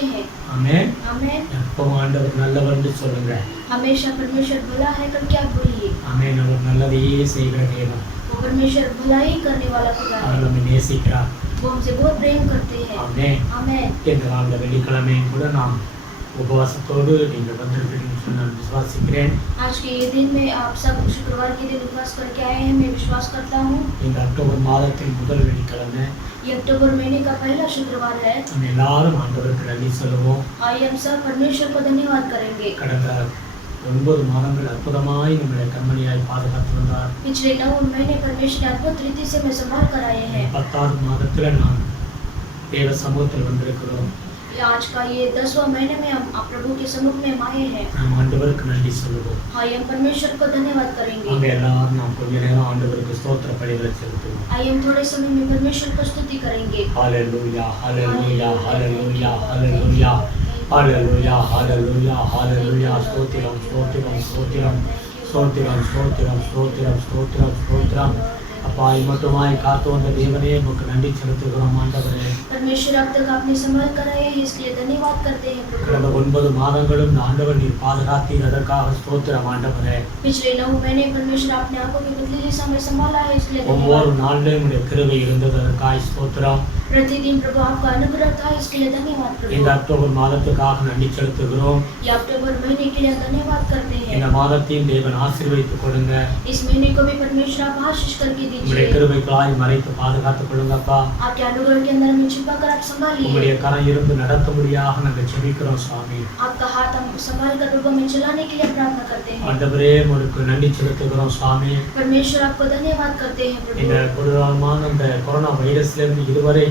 बच्चे हैं। आमेन। आमेन। எப்போ ஆண்டவர் நல்லவர்னு சொல்லுங்க. हमेशा परमेश्वर भला है करके आप बोलिए। ஆமென். அவர் நல்லதையே செய்கிற தேவன். वो परमेश्वर भलाई करने वाला खुदा है। அவர் நம்மை நேசிக்கிறார். वो हमसे बहुत प्रेम करते हैं। ஆமென். आमेन। இந்த நாளில் வெள்ளிக்கிழமையும் கூட நாம் उपवासத்தோடு நீங்கள் வந்திருக்கிறீங்கன்னு நான் விசுவாசிக்கிறேன். आज के ये दिन में आप सब शुक्रवार के दिन उपवास करके आए हैं, मैं विश्वास करता हूँ। இந்த அக்டோபர் மாதத்தின் முதல் வெள்ளிக்கிழமை ये अक्टूबर महीने का पहला शुक्रवार है। நம்ம எல்லாரும் ஆண்டவருக்கு நன்றி சொல்லுவோம். आइए हम सब परमेश्वर को धन्यवाद करेंगे। கடந்த 9 மாதங்கள் அற்புதமாய் நம்மளை கண்மணியாய் பாதுகாத்து வந்தார். पिछले 9 महीने परमेश्वर ने अद्भुत रीति से हमें संभाल कर आए हैं। 10வது மாதத்தில் நாம் தேவ சமூகத்தில் வந்திருக்கிறோம். आज का ये 10वां महीने में हम प्रभु के सम्मुख में आए हैं। நாம் ஆண்டவருக்கு நன்றி சொல்லுவோம். आइए हम परमेश्वर को धन्यवाद करेंगे। அங்க எல்லாரும் நாம் கொஞ்ச நேரம் ஆண்டவருக்கு ஸ்தோத்திர பலிகளை செலுத்துவோம். आइए हम थोड़े समय में परमेश्वर को स्तुति करेंगे। Hallelujah hallelujah hallelujah hallelujah hallelujah hallelujah hallelujah ஸ்தோத்திரம் ஸ்தோத்திரம் ஸ்தோத்திரம் ஸ்தோத்திரம் ஸ்தோத்திரம் ஸ்தோத்திரம் ஸ்தோத்திரம் ஸ்தோத்திரம் அப்பா மட்டுமாய் காத்து வந்த தேவனே உமக்கு நன்றி செலுத்துகிறோம் ஆண்டவரே. परमेश्वर अब तक आपने संभाल कर आए हैं, इसके लिए धन्यवाद करते हैं प्रभु। கடந்த 9 மாதங்களும் ஆண்டவர் நீர் பாதுகாத்தீர், அதற்காக ஸ்தோத்திரம் ஆண்டவரே. पिछले 9 महीने परमेश्वर आपने आंखों के पुतली जैसा हमें संभाला है, इसके लिए ஒவ்வொரு धन्यवाद। நாளிலும் உம்முடைய கிருபை இருந்தது, அதற்காக ஸ்தோத்திரம். प्रतिदिन प्रभु आपका अनुग्रह था, इसके लिए धन्यवाद இந்த प्रभु। அக்டோபர் மாதத்துக்காக நன்றி செலுத்துகிறோம். ये अक्टूबर महीने के लिए धन्यवाद करते இந்த हैं। மாதத்தையும் தேவன் ஆசீர்வதித்துக் கொள்ளுங்க. इस महीने को भी परमेश्वर आप आशीष करके உம்முடைய दीजिए। கிருபைகளாய் மறைத்து பாதுகாத்துக் கொள்ளுங்கப்பா. आपके अनुग्रह के अंदर हमें छिपा कर आप संभालिए। உம்முடைய கரம் இருந்து நடத்தும்படியாக நாங்கள் ஜெபிக்கிறோம் சுவாமி. आपका हाथ हम संभाल कर प्रभु हमें चलाने के लिए प्रार्थना करते हैं। ஆண்டவரே உங்களுக்கு நன்றி செலுத்துகிறோம் சுவாமி. परमेश्वर आपको धन्यवाद करते हैं இந்த प्रभु। கொடூரமான இந்த கொரோனா வைரஸ்லேருந்து இதுவரை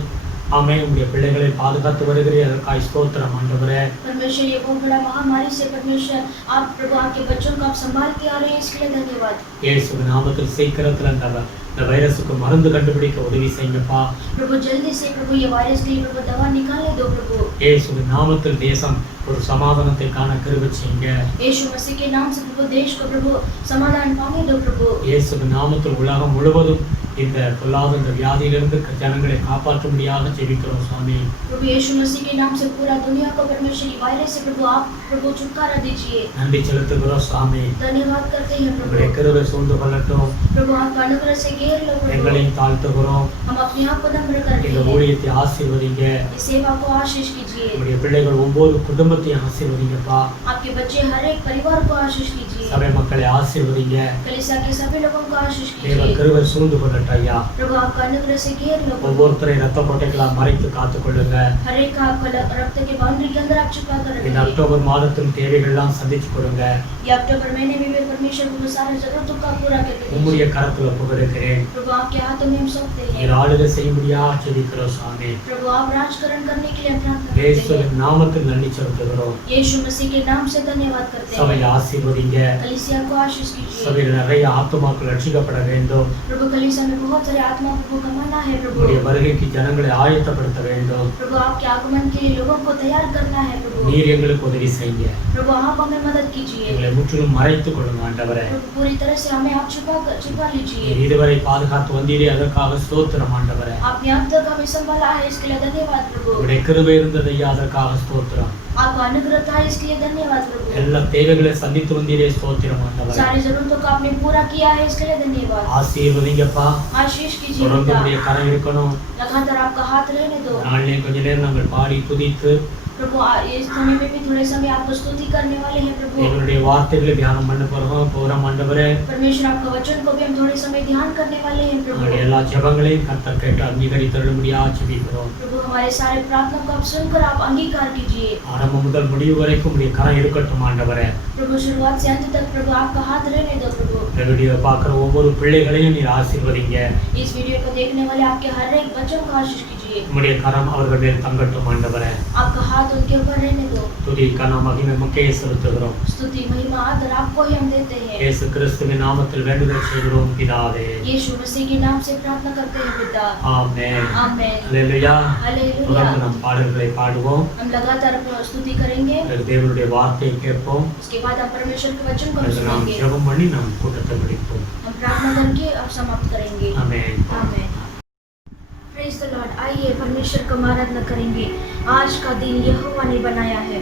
ஆமே உங்களுடைய பிள்ளைகளை பாதுகாத்து வருகிறீர், அதற்காக ஸ்தோத்திரம் ஆண்டவரே. परमेश्वर ये बहुत बड़ा महामारी से परमेश्वर आप प्रभु आपके बच्चों को आप संभाल के आ रहे हैं, इसके लिए धन्यवाद। இயேசுவின் நாமத்தில் சீக்கிரத்தில் இந்த வைரஸுக்கு மருந்து கண்டுபிடிக்க உதவி செய்யுங்கப்பா. प्रभु जल्दी से प्रभु ये वायरस के लिए प्रभु दवा निकालने दो प्रभु। இயேசுவின் நாமத்தில் தேசம் ஒரு சமாதானத்தை காண கிருபை செய்யுங்க. यीशु मसीह के नाम से प्रभु देश को प्रभु समाधान पाने दो प्रभु। இயேசுவின் நாமத்தில் உலகம் முழுவதும் இந்த பொல்லாத இந்த வியாதியிலிருந்து ஜனங்களை காப்பாற்றும்படியாக ஜெபிக்கிறோம் சுவாமி. प्रभु यीशु मसीह के नाम से पूरा दुनिया को परमेश्वर ये वायरस से प्रभु आप प्रभु छुटकारा दीजिए। நன்றி செலுத்துகிறோம் சுவாமி. धन्यवाद करते हैं உங்களுடைய प्रभु। கிருபை சூழ்ந்து கொள்ளட்டும். प्रभु आपका अनुग्रह से घेर लो प्रभु। எங்களையும் தாழ்த்துகிறோம். हम अपने आप को नम्र करते இந்த हैं। ஊழியத்தை ஆசீர்வதிங்க. इस सेवा को आशीष कीजिए। உங்களுடைய பிள்ளைகள் ஒவ்வொரு குடும்பத்தையும் ஆசீர்வதிங்கப்பா. आपके बच्चे हर एक परिवार को आशीष कीजिए। சபை மக்களை ஆசீர்வதிங்க. कलीसिया के सभी लोगों को आशीष தேவ कीजिए। கிருபை சூழ்ந்து கொள்ளட்டும் ஐயா. प्रभु आपका अनुग्रह से घेर लो प्रभु। ஒவ்வொருத்தரையும் ரத்த கோட்டைகளால் மறைத்து காத்துக்கொள்ளுங்க. हर एक का आपका रक्त के बाउंड्री के अंदर आप छुपा कर இந்த रखिए। அக்டோபர் மாதத்தின் தேவைகள்லாம் சந்திச்சு கொடுங்க. ये अक्टूबर महीने में भी परमेश्वर को सारे जरूरतों का पूरा करके உம்முடைய दीजिए। கரத்துல ஒப்புக்கொடுக்கிறேன். प्रभु आपके हाथों में हम सौंपते हैं। நீர் ஆளுகை செய்யும்படியாக ஜெபிக்கிறோம் சுவாமி. प्रभु आप राजकरण करने के लिए हम प्रार्थना करते हैं। இயேசுவின் நாமத்தில் நன்றி செலுத்துகிறோம். यीशु मसीह के नाम से धन्यवाद करते हैं। சபையை ஆசீர்வதிங்க. कलीसिया को आशीष कीजिए। சபையில் நிறைய ஆத்துமாக்கள் ரட்சிக்கப்பட வேண்டும். प्रभु कलीसिया में बहुत सारे आत्मा प्रभु कमाना है प्रभु। உம்முடைய வருகைக்கு ஜனங்களை ஆயத்தப்படுத்த வேண்டும். प्रभु आपके आगमन के लिए लोगों को तैयार करना है प्रभु। நீர் எங்களுக்கு உதவி செய்யுங்க. प्रभु आप हमें मदद कीजिए। எங்களை முற்றிலும் மறைத்துக் கொள்ளுங்க ஆண்டவரே. प्रभु पूरी तरह से हमें आप छिपा लीजिए। நீர் இதுவரை பாதுகாத்து வந்தீரே, அதற்காக ஸ்தோத்திரம் ஆண்டவரே. आपने अब तक हमें संभाला है, इसके लिए धन्यवाद प्रभु। உம்முடைய கிருபை இருந்தது ஐயா, அதற்காக ஸ்தோத்திரம். आपका अनुग्रह था, इसके लिए धन्यवाद प्रभु। எல்லா தேவைகளை சந்தித்து வந்தீரே, ஸ்தோத்திரம் ஆண்டவரே. सारी जरूरतों को आपने पूरा किया है, इसके लिए धन्यवाद। ஆசீர்வதிங்கப்பா. आशीष कीजिए தொடர்ந்து पिता। உம்முடைய கரம் இருக்கணும். लगातार आपका हाथ रहने दो நாளிலே கொஞ்ச நேரம் நாங்கள் பாடி துதித்து प्रभु। इस समय में भी थोड़े समय आपको स्तुति करने वाले हैं प्रभु। எங்களுடைய வார்த்தைகளை தியானம் பண்ண போறோம் ஆண்டவரே. परमेश्वर आपका वचन को भी हम थोड़े समय ध्यान करने वाले हैं प्रभु। எங்களுடைய எல்லா ஜெபங்களையும் கர்த்தர் கேட்டு அங்கீகரித்தருளும்படியாக ஜெபிக்கிறோம். प्रभु हमारे सारे प्रार्थना को आप सुनकर आप अंगीकार कीजिए। ஆரம்பம் முதல் முடிவு வரைக்கும் உம்முடைய கரம் இருக்கட்டும் ஆண்டவரே. प्रभु शुरुआत से अंत तक प्रभु आपका हाथ रहने दो प्रभु। இந்த வீடியோ பார்க்குற ஒவ்வொரு பிள்ளைகளையும் நீர் ஆசீர்வதிங்க. इस वीडियो को देखने वाले आपके हर एक बच्चों को आशीष कीजिए। உம்முடைய கரம் அவர்கள் மேல் தங்கட்டும் ஆண்டவரே. आपका हाथ उनके ऊपर रहने दो। துதி கனம் மகிமை மக்கே செலுத்துகிறோம். स्तुति महिमा आदर आपको ही हम देते हैं। இயேசு கிறிஸ்துவின் நாமத்தில் வேண்டுதல் செய்கிறோம் பிதாவே. यीशु मसीह के नाम से प्रार्थना करते हैं पिता। ஆமென். आमेन। அல்லேலூயா. हालेलुया। தொடர்ந்து நம் பாடல்களை பாடுவோம். हम लगातार अपनी स्तुति करेंगे। பிறகு தேவனுடைய வார்த்தையை கேட்போம். उसके बाद हम परमेश्वर के वचन को பிறகு நாம் सुनेंगे। ஜெபம் பண்ணி நம் கூட்டத்தை முடிப்போம். हम प्रार्थना करके अब समाप्त करेंगे। Amen. Amen. Praise the Lord. आइए परमेश्वर का आराधना करेंगे। आज का दिन यहोवा ने बनाया है।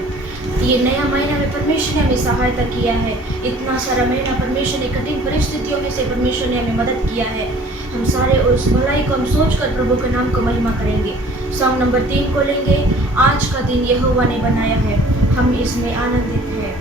ये नया महीना में परमेश्वर ने हमें सहायता किया है। इतना सारा महीना परमेश्वर ने कठिन परिस्थितियों में से परमेश्वर ने हमें मदद किया है। हम सारे उस भलाई को हम सोचकर प्रभु के नाम को महिमा करेंगे। सॉन्ग नंबर 3 को लेंगे, आज का दिन यहोवा ने बनाया है, हम इसमें आनंदित हैं।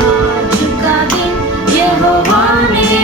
आज का दिन यहोवा ने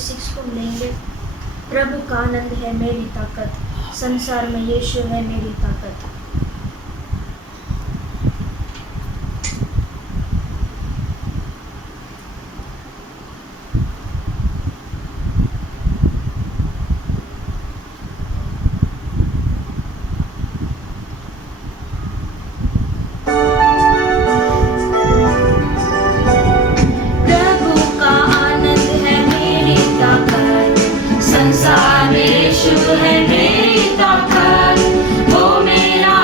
6 को लेंगे। प्रभु का आनंद है मेरी ताकत, संसार में यीशु है मेरी ताकत। प्रभु का आनंद है मेरी ताकत, संसार में यीशु है मेरी ताकत। वो मेरा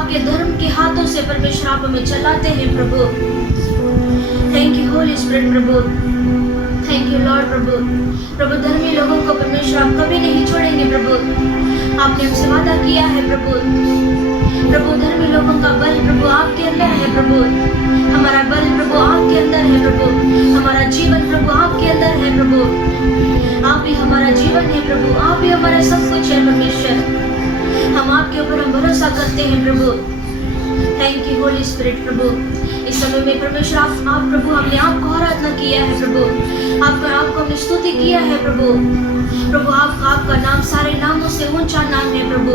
आपके धर्म के हाथों से परमेश्वर आप हमें चलाते हैं प्रभु। थैंक यू होली स्पिरिट प्रभु, थैंक यू लॉर्ड प्रभु। प्रभु धर्मी लोगों को परमेश्वर आप कभी नहीं छोड़ेंगे प्रभु, आपने हमसे वादा किया है प्रभु। प्रभु धर्मी लोगों का बल प्रभु आपके अंदर है प्रभु, हमारा बल प्रभु आपके अंदर है प्रभु, हमारा जीवन प्रभु आपके अंदर है प्रभु। आप ही हमारा जीवन है प्रभु, आप ही हमारा सब कुछ है परमेश्वर। हम आपके ऊपर हम भरोसा करते हैं प्रभु। थैंक यू होली स्पिरिट प्रभु। इस समय में परमेश्वर आप प्रभु हमने आपको आराधना किया है प्रभु, आपको हमने स्तुति किया है प्रभु। प्रभु आपका नाम सारे नामों से ऊंचा नाम है प्रभु।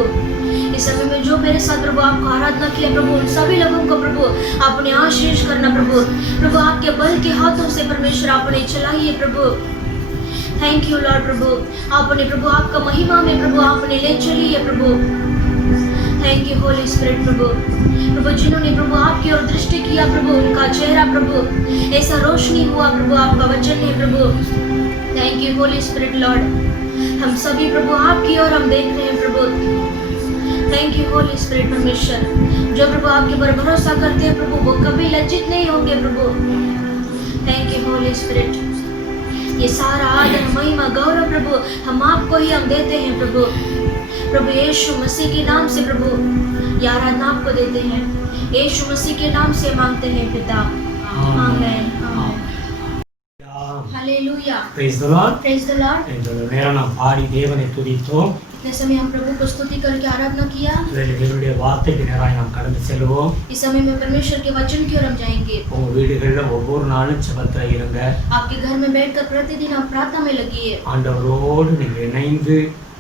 इस समय में जो मेरे साथ प्रभु आपको आराधना किया प्रभु, उन सभी लोगों को प्रभु आपने आशीष करना प्रभु। प्रभु आपके बल के हाथों से परमेश्वर आपने चलाइए प्रभु। थैंक यू लॉर्ड प्रभु। आपने प्रभु आपका महिमा में प्रभु आपने ले चलिए प्रभु। थैंक यू होली स्पिरिट प्रभु। प्रभु जिन्होंने प्रभु आपकी ओर दृष्टि किया प्रभु, उनका चेहरा प्रभु ऐसा रोशनी हुआ प्रभु, आपका वचन है प्रभु। Thank you Holy Spirit Lord. हम सभी प्रभु आपकी ओर हम देख रहे हैं प्रभु। थैंक यू होली स्पिरिट परमेश्वर। जो प्रभु आपके पर भरोसा करते हैं प्रभु, वो कभी लज्जित नहीं होंगे प्रभु। Thank you Holy Spirit. ये सारा आदर महिमा गौरव प्रभु हम आपको ही हम देते हैं प्रभु। प्रभु यीशु मसीह के नाम से प्रभु ये आराधना आपको देते हैं, यीशु मसीह के नाम से मांगते हैं पिता, amen. Hallelujah. Praise the Lord. Praise the Lord. இந்த நேரம் நாம் பாடி தேவனை துதித்தோம். इस समय हम प्रभु को स्तुति करके आराधना किया। தேவனுடைய வார்த்தைக்கு நேராய் நாம் கடந்து செல்வோம். इस समय में परमेश्वर के वचन की ओर हम जाएंगे। உங்க வீடுகள்ல ஒவ்வொரு நாளும் ஜெபத்துல இருங்க. आपके घर में बैठकर प्रतिदिन आप प्रार्थना में लगिए। ஆண்டவரோடு நீங்க இணைந்து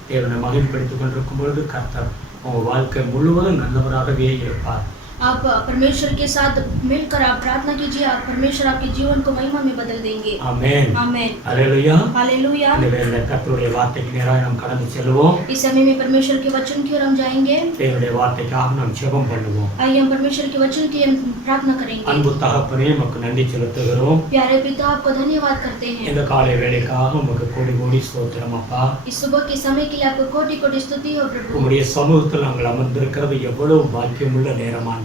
தேவனை மகிமைப்படுத்திக் கொண்டிருக்கும் பொழுது கர்த்தர் உங்க வாழ்க்கை முழுவதும் நல்லவராகவே இருப்பார். आप परमेश्वर के साथ मिलकर आप प्रार्थना कीजिए, आप परमेश्वर आपके जीवन को महिमा में बदल देंगे। Amen amen. Hallelujah hallelujah. இந்த வேளையில கர்த்தருடைய வார்த்தைக்கு நேராய் நாம் கடந்து செல்வோம். इस समय में परमेश्वर के वचन की ओर हम जाएंगे। தேவனுடைய வார்த்தைக்காக நாம் ஜெபம் பண்ணுவோம். आइए हम परमेश्वर के वचन की हम प्रार्थना करेंगे। அன்பு தகப்பனே உமக்கு நன்றி செலுத்துகிறோம். प्यारे पिता आपको धन्यवाद करते हैं। இந்த காலை வேளைக்காக உமக்கு கோடி கோடி ஸ்தோத்திரம் அப்பா. इस सुबह के समय के लिए आपको कोटि कोटि स्तुति हो प्रभु। உம்முடைய சமூகத்தில் நாங்கள் அமர்ந்திருக்கிறது எவ்வளவு பாக்கியமுள்ள நேரம் ஆண்டவரே.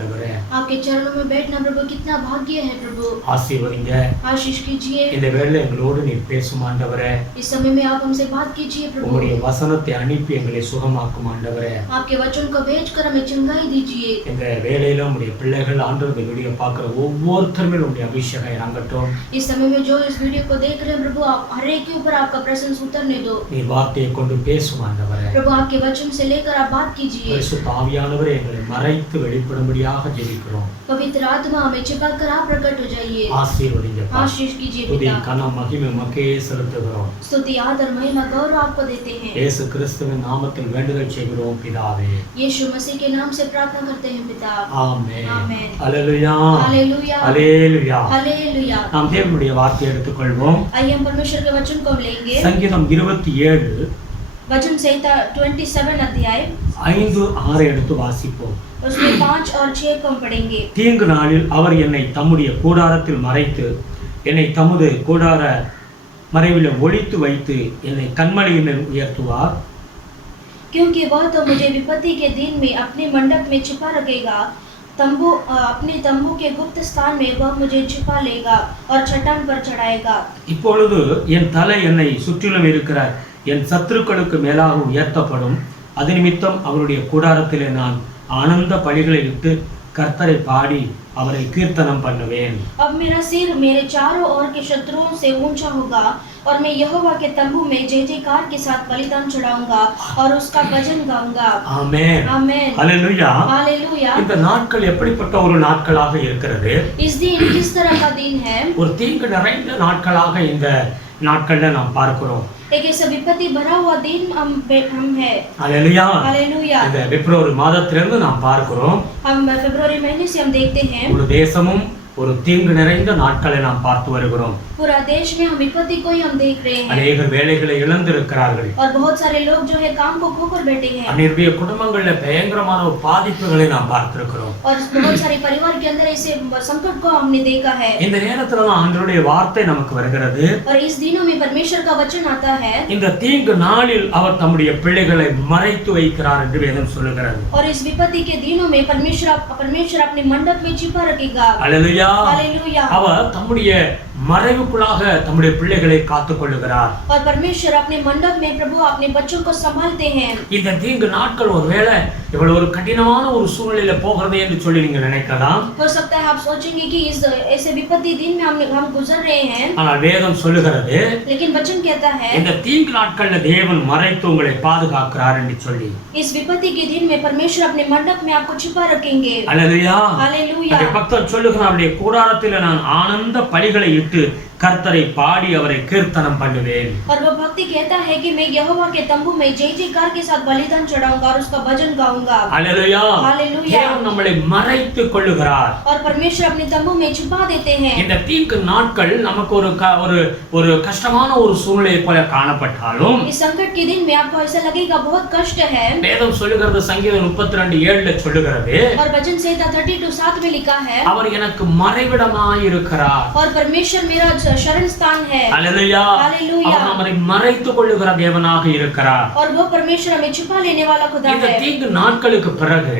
आपके चरणों में बैठना प्रभु कितना भाग्य है प्रभु। ஆசீர்வதிங்க. आशीष कीजिए। இந்த வேளையில எங்களோடு நீர் பேசும் ஆண்டவரே. इस समय में आप हमसे बात कीजिए प्रभु। உம்முடைய வசனத்தை அனுப்பி எங்களை சுகமாக்கும் ஆண்டவரே. आपके वचन को भेजकर हमें चंगाई दीजिए। இந்த வேளையில உம்முடைய பிள்ளைகள் ஆண்டவருடைய வீடியோ பார்க்கிற ஒவ்வொருத்தர் மேலும் உம்முடைய அபிஷேகம் இறங்கட்டும். इस समय में जो इस वीडियो को देख रहे हैं प्रभु, आप हर एक के ऊपर आपका प्रसन्न उतरने दो। நீர் வார்த்தையை கொண்டு பேசும் ஆண்டவரே. प्रभु आपके वचन से लेकर आप बात कीजिए। பரிசுத்த ஆவியானவரே எங்களை மறைத்து வெளிப்படும்படியாக ஜெபிக்கிறோம். पवित्र आत्मा हमें छिपाकर आप प्रकट हो जाइए। ஆசீர்வதிங்க. आशीष कीजिए துதி पिता। கனம் மகிமை உமக்கே செலுத்துகிறோம். स्तुति आदर महिमा गौरव आपको देते हैं। இயேசு கிறிஸ்துவின் நாமத்தில் வேண்டுதல் செய்கிறோம் பிதாவே. यीशु मसीह के नाम से प्रार्थना करते हैं पिता, ஆமென். आमेन। அல்லேலூயா. हालेलुया। அல்லேலூயா. हालेलुया। நாம் தேவனுடைய வார்த்தையை எடுத்துக்கொள்வோம். आइए हम परमेश्वर के वचन को लेंगे। சங்கீதம் 27 वचन संहिता 27 अध्याय 5, 6 எடுத்து வாசிப்போம். उसमें 5 और 6 को हम पढ़ेंगे। தீங்கு நாளில் அவர் என்னை தம்முடைய கூடாரத்தில் மறைத்து என்னை தமது கூடார மறைவில் ஒளித்து வைத்து என்னை கண்மலையினர் உயர்த்துவார். क्योंकि वह तो मुझे विपत्ति के दिन में अपने मंडप में छिपा रखेगा, अपने तंबू के गुप्त स्थान में वह मुझे छिपा लेगा और चट्टान पर चढ़ाएगा। இப்பொழுது என் தலை என்னை சுற்றிலும் இருக்கிற என் சத்துருக்களுக்கு மேலாக உயர்த்தப்படும். அது நிமித்தம் அவருடைய கூடாரத்திலே நான் ஆனந்த பலிகளை இட்டு கர்த்தரை பாடி அவரை கீர்த்தனம் பண்ணுவேன். अब मेरा सिर मेरे चारों ओर के शत्रुओं से ऊंचा होगा और मैं यहोवा के तंबू में जय जयकार के साथ बलिदान चढ़ाऊंगा और उसका भजन गाऊंगा। ஆமென். आमेन। ஹல்லேலூயா. हालेलुया। இந்த நாட்கள் எப்படிப்பட்ட ஒரு நாட்களாக இருக்கிறது? इस दिन किस तरह का दिन है? ஒரு தீங்கு நிறைந்த நாட்களாக இந்த நாட்கள்ல நாம் பார்க்கிறோம். एक ऐसा विपत्ति भरा हुआ दिन हम है। ஹல்லேலூயா. हालेलुया। இந்த பிப்ரவரி மாதத்திலிருந்து நாம் பார்க்கிறோம். हम फरवरी महीने से हम देखते हैं ஒரு தேசமும் ஒரு தீங்கு நிறைந்த நாட்களை நாம் பார்த்து வருகிறோம். पूरा देश में हम विपत्ति को ही हम देख रहे हैं அநேகர் வேலைகளை இழந்திருக்கிறார்கள் और बहुत सारे लोग जो है काम को खोकर बैठे हैं அநேக குடும்பங்கள்ல பயங்கரமான பாதிப்புகளை நாம் பார்த்திருக்கிறோம் और बहुत सारे परिवार के अंदर ऐसे संकट को हमने देखा है இந்த நேரத்துல தான் ஆண்டவருடைய வார்த்தை நமக்கு வருகிறது और इस दिनों में परमेश्वर का वचन आता है இந்த தீங்கு நாளில் அவர் தம்முடைய பிள்ளைகளை மறைத்து வைக்கிறார் என்று வேதம் சொல்லுகிறது और इस विपत्ति के दिनों में परमेश्वर अपने मंडप में छिपा रखेगा हालेलुया हालेलुया அவர் தம்முடைய மறைவுக்குள்ளாக தம்முடைய பிள்ளைகளை காத்துக் கொள்ளுகிறார் और परमेश्वर अपने मंडप में प्रभु अपने बच्चों को संभालते हैं இந்த தீங்கு நாட்கள் ஒருவேளை இவ்வளவு ஒரு கடினமான ஒரு சூழ்நிலையில போகிறது என்று சொல்லி நீங்க நினைக்கலாம் हो सकता है आप सोचेंगे कि इस ऐसे विपत्ति दिन में हम गुजर रहे हैं ஆனால் வேதம் சொல்லுகிறது लेकिन वचन कहता है இந்த தீங்கு நாட்கள்ல தேவன் மறைத்து உங்களை பாதுகாக்கிறார் என்று சொல்லி इस विपत्ति के दिन में परमेश्वर अपने मंडप में आपको छिपा रखेंगे हालेलुया हालेलुया அந்த பக்தன் சொல்லுகிறார் அவருடைய கூடாரத்தில் நான் ஆனந்த பலிகளை இட்டு கர்த்தரை பாடி அவரை கீர்த்தனம் பண்ணுவேன் और वो भक्ति कहता है कि मैं यहोवा के तंबू में जय जयकार के साथ बलिदान चढ़ाऊंगा और उसका भजन गाऊंगा हालेलुया हालेलुया தேவன் நம்மை மறைத்துக் கொள்ளுகிறார் और परमेश्वर अपने तंबू में छिपा देते हैं இந்த தீங்கு நாட்கள் நமக்கு ஒரு கஷ்டமான ஒரு சூழ்நிலை போல காணப்பட்டாலும் इस संकट के दिन में आपको ऐसा लगेगा बहुत कष्ट है வேதம் சொல்லுகிறது சங்கீதம் 32:7 சொல்லுகிறது और वचन संहिता 32:7 में लिखा है அவர் எனக்கு மறைவிடமாய் இருக்கிறார் और परमेश्वर मेरा शरण स्थान है हालेलुया हालेलुया அவர் நம்மை மறைத்துக் கொள்ளுகிற தேவனாக இருக்கிறார் और वो परमेश्वर हमें छिपा लेने वाला खुदा இந்த है தீங்கு நாட்களுக்கு பிறகு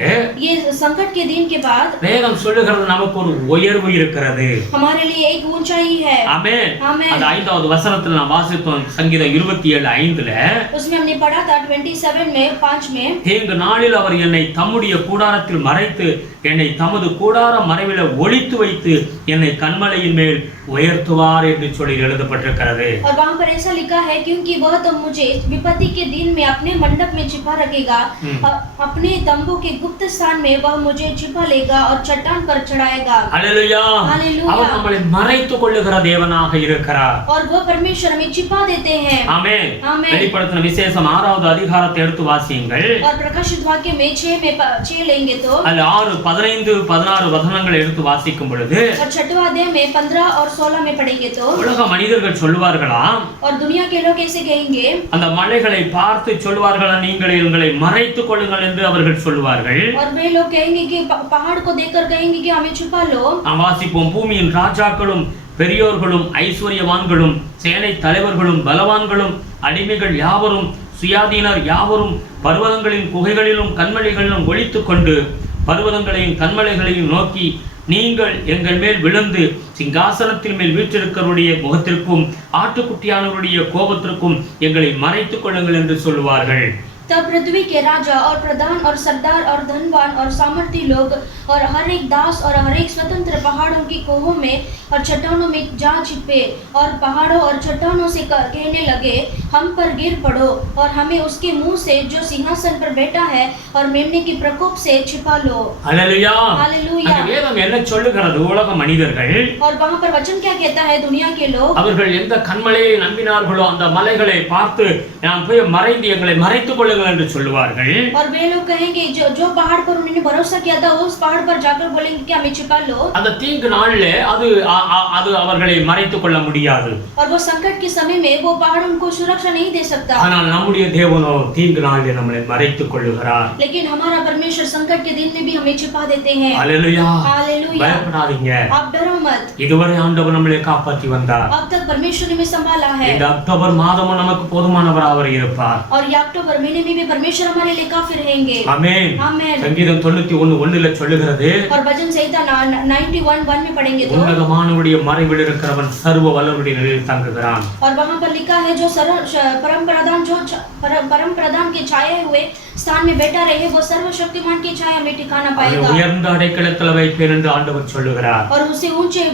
ये संकट के दिन के बाद வேதம் சொல்லுகிறது நமக்கு ஒரு உயர்வு இருக்கிறது हमारे लिए एक ऊंचाई है ஆமென் आमेन அந்த 5வது வசனத்துல நான் வாசித்தோம் சங்கீதம் 27:5 उसमें हमने पढ़ा था 27 में 5 में தீங்கு நாளில் அவர் என்னை தம்முடைய கூடாரத்தில் மறைத்து என்னை தமது கூடார மறைவில ஒளித்து வைத்து என்னை கன்மலையின் மேல் உயர்த்துவார் என்று சொல்லி எழுதப்பட்டிருக்கிறது और वहां पर ऐसा लिखा है क्योंकि वह तो मुझे विपत्ति के दिन में अपने मंडप में छिपा रखेगा अपने तंबू के गुप्त स्थान में वह मुझे छिपा लेगा और चट्टान पर चढ़ाएगा हालेलुया हालेलुया அவர் நம்மை மறைத்துக் கொள்ளுகிற தேவனாக இருக்கிறார் और वो परमेश्वर हमें छिपा देते हैं ஆமென் आमेन வெளிப்படுத்தின விசேஷம் 6வது அதிகாரத்தை எடுத்து வாசியுங்கள் और प्रकाशित वाक्य में 6 लेंगे तो அதுல 6, 15, 16 வசனங்களை எடுத்து வாசிக்கும் பொழுது और 6वां अध्याय में 15 और 16 में पढ़ेंगे तो உலக மனிதர்கள் சொல்வார்களாம் और दुनिया के लोग ऐसे कहेंगे அந்த மலைகளை பார்த்து சொல்வார்களா நீங்கள் உங்களை மறைத்துக் கொள்ளுங்கள் என்று அவர்கள் சொல்வார்கள் और वे लोग कहेंगे कि पहाड़ को देखकर कहेंगे कि हमें छुपा लो நாம் வாசிப்போம் பூமியின் ராஜாக்களும் பெரியோர்களும் ஐஸ்வர்யவான்களும் சேனை தலைவர்களும் பலவான்களும் அடிமைகள் யாவரும் சுயாதீனர் யாவரும் பர்வதங்களின் குகைகளிலும் கண்மலைகளிலும் ஒளித்துக் கொண்டு பர்வதங்களையும் கண்மலைகளையும் நோக்கி நீங்கள் எங்கள் மேல் விழுந்து சிங்காசனத்தின் மேல் வீற்றிருக்கிறவருடைய முகத்திற்கும் ஆட்டுக்குட்டியானவருடைய கோபத்திற்கும் எங்களை மறைத்துக் கொள்ளுங்கள் என்று சொல்லுவார்கள் तब पृथ्वी के राजा और प्रधान और सरदार और धनवान और सामर्थी लोग और हर एक दास और हर एक स्वतंत्र पहाड़ों की कोहों में और चट्टानों में जा छिपे और पहाड़ों और चट्टानों से कहने लगे हम पर गिर पड़ो और हमें उसके मुंह से जो सिंहासन पर बैठा है और मेमने के प्रकोप से छिपा लो हालेलुया हालेलुया அந்த வேதம் என்ன சொல்லுகிறது உலக மனிதர்கள் और वहां पर वचन क्या कहता है दुनिया के लोग அவர்கள் எந்த கண்மலையை நம்பினார்களோ அந்த மலைகளை பார்த்து நாம் போய் மறைந்து எங்களை மறைத்துக் கொள்ளுங்கள் என்று சொல்லுவார்கள் और वे लोग कहेंगे जो पहाड़ पर उन्होंने भरोसा किया था उस पहाड़ पर जाकर बोलेंगे कि हमें छिपा लो அந்த தீங்கு நாளிலே அது அவர்களை மறைத்துக் கொள்ள முடியாது और वो संकट के समय में वो पहाड़ उनको सुरक्षा नहीं दे सकता ஆனால் நம்முடைய தேவனோ தீங்கு நாளிலே நம்மை மறைத்துக் கொள்ளுகிறார் लेकिन हमारा परमेश्वर संकट के दिन में भी हमें छिपा देते हैं हालेलुया हालेलुया பயப்படாதீங்க आप डरो मत இதுவரை ஆண்டவர் நம்மை காப்பாற்றி வந்தார் अब तक परमेश्वर ने हमें संभाला है இந்த அக்டோபர் மாதமும் நமக்கு போதுமானவராக அவர் இருப்பார் और ये अक्टूबर महीने में भी परमेश्वर हमारे लिए काफी रहेंगे ஆமென் आमेन சங்கீதம் 91:1 சொல்லுகிறது और भजन संहिता 91:1 में पढ़ेंगे तो உன்னதமானவருடைய மறைவில் இருக்கிறவன் சர்வ வல்லவருடைய நிலையில் தங்குகிறான் और वहां पर लिखा है जो परम प्रधान के छाए हुए स्थान में बैठा रहे वो सर्वशक्तिमान की छाया में ठिकाना पाएगा உயர்ந்த அடைக்கலத்தில் வைப்பேன் என்று ஆண்டவர் சொல்லுகிறார் और उसे ऊंचे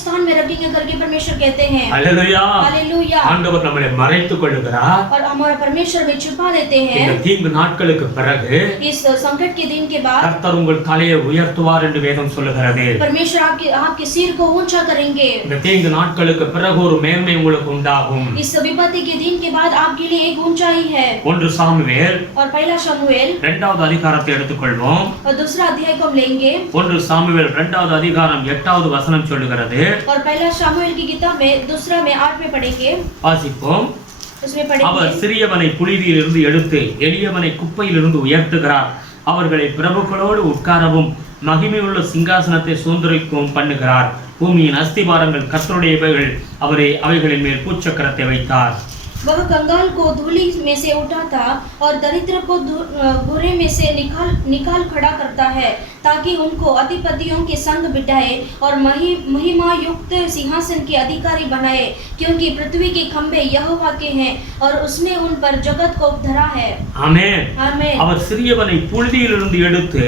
स्थान में रखेंगे करके परमेश्वर कहते हैं हालेलुया हालेलुया ஆண்டவர் நம்மை மறைத்துக் கொள்ளுகிறார் और हमारा परमेश्वर में छुपा देते हैं இந்த தீங்கு நாட்களுக்கு பிறகு इस संकट के दिन के बाद கர்த்தர் உங்கள் தலையை உயர்த்துவார் என்று வேதம் சொல்லுகிறது परमेश्वर आपके सिर को ऊंचा करेंगे இந்த தீங்கு நாட்களுக்கு பிறகு ஒரு மேன்மை உங்களுக்கு உண்டாகும் इस विपत्ति के दिन के बाद आपके लिए एक ऊंचाई है। 1 சாமுவேல் और पहला शमूएल இரண்டாவது அதிகாரத்தை எடுத்துக்கொள்வோம். और दूसरा अध्याय को हम लेंगे। 1 சாமுவேல் இரண்டாவது அதிகாரம் 8வது வசனம் சொல்லுகிறது. और पहला शमूएल की किताब में दूसरा में 8 में पढ़ेंगे। வாசிப்போம். उसमें पढ़ेंगे, அவர் சிறியவனை புழுதியிலிருந்து எடுத்து எளியவனை குப்பையிலிருந்து உயர்த்துகிறார். அவர்களை பிரபுக்களோடு உட்காரவும் மகிமையுள்ள சிங்காசனத்தை சுதந்திரிக்கவும் பண்ணுகிறார். பூமியின் அஸ்திபாரங்கள் கர்த்தருடையவைகள், அவரே அவைகளின் மேல் பூச்சக்கரத்தை வைத்தார். वह कंगाल को धूली में से उठाता और दरिद्र को बुरे में से निकाल खड़ा करता है, ताकि उनको अधिपतियों के संग बिठाए और महिमा युक्त सिंहासन के अधिकारी बनाए, क्योंकि पृथ्वी के खंभे यहोवा के हैं और उसने उन पर जगत को धरा है। आमेन. आमेन. அவர் சிறியவனை புழுதியிலிருந்து எடுத்து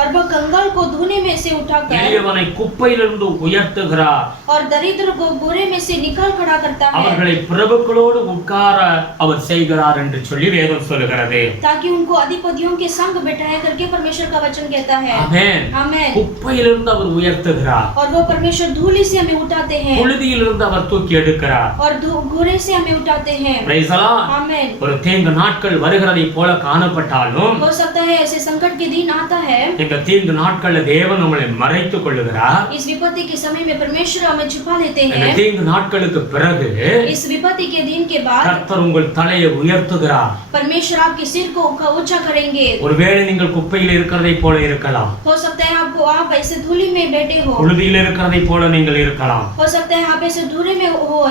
और वह कंगाल को धूने में से उठाकर எளியவனை குப்பையிலிருந்து உயர்த்துகிறார். और दरिद्र को बुरे में से निकाल खड़ा करता है, அவர்களை பிரபுக்களோடு உட்கார அவர் செய்கிறார் என்று சொல்லி வேதம் சொல்லுகிறது. ताकि उनको अधिपतियों के संग बिठाया करके परमेश्वर का वचन कहता है। ஆமென். आमेन. குப்பையிலிருந்து அவர் உயர்த்துகிறார். और वो परमेश्वर धूली से हमें उठाते हैं புழுதியிலிருந்து அவர் தூக்கி எடுக்கிறார். और बुरे से हमें उठाते हैं। Praise the Lord. आमेन. ஒரு தீங்கு நாட்கள் வருகிறதை போல காணப்பட்டாலும் हो सकता है ऐसे संकट के दिन आता है, இந்த தீங்கு நாட்கள்ல தேவன் நம்மளை மறைத்துக் கொள்ளுகிறார். इस विपत्ति के समय में परमेश्वर हमें छुपा लेते இந்த हैं। தீங்கு நாட்களுக்கு பிறகு इस विपत्ति के दिन के बाद கர்த்தர் உங்கள் தலையை உயர்த்துகிறார். परमेश्वर आपके सिर को ऊंचा करेंगे। ஒருவேளை நீங்கள் குப்பையில் இருக்கிறதை போல இருக்கலாம். हो सकता है आप ऐसे धूली में बैठे हो, புழுதியில் இருக்கிறதை போல நீங்கள் இருக்கலாம். हो सकता है आप ऐसे धूरे में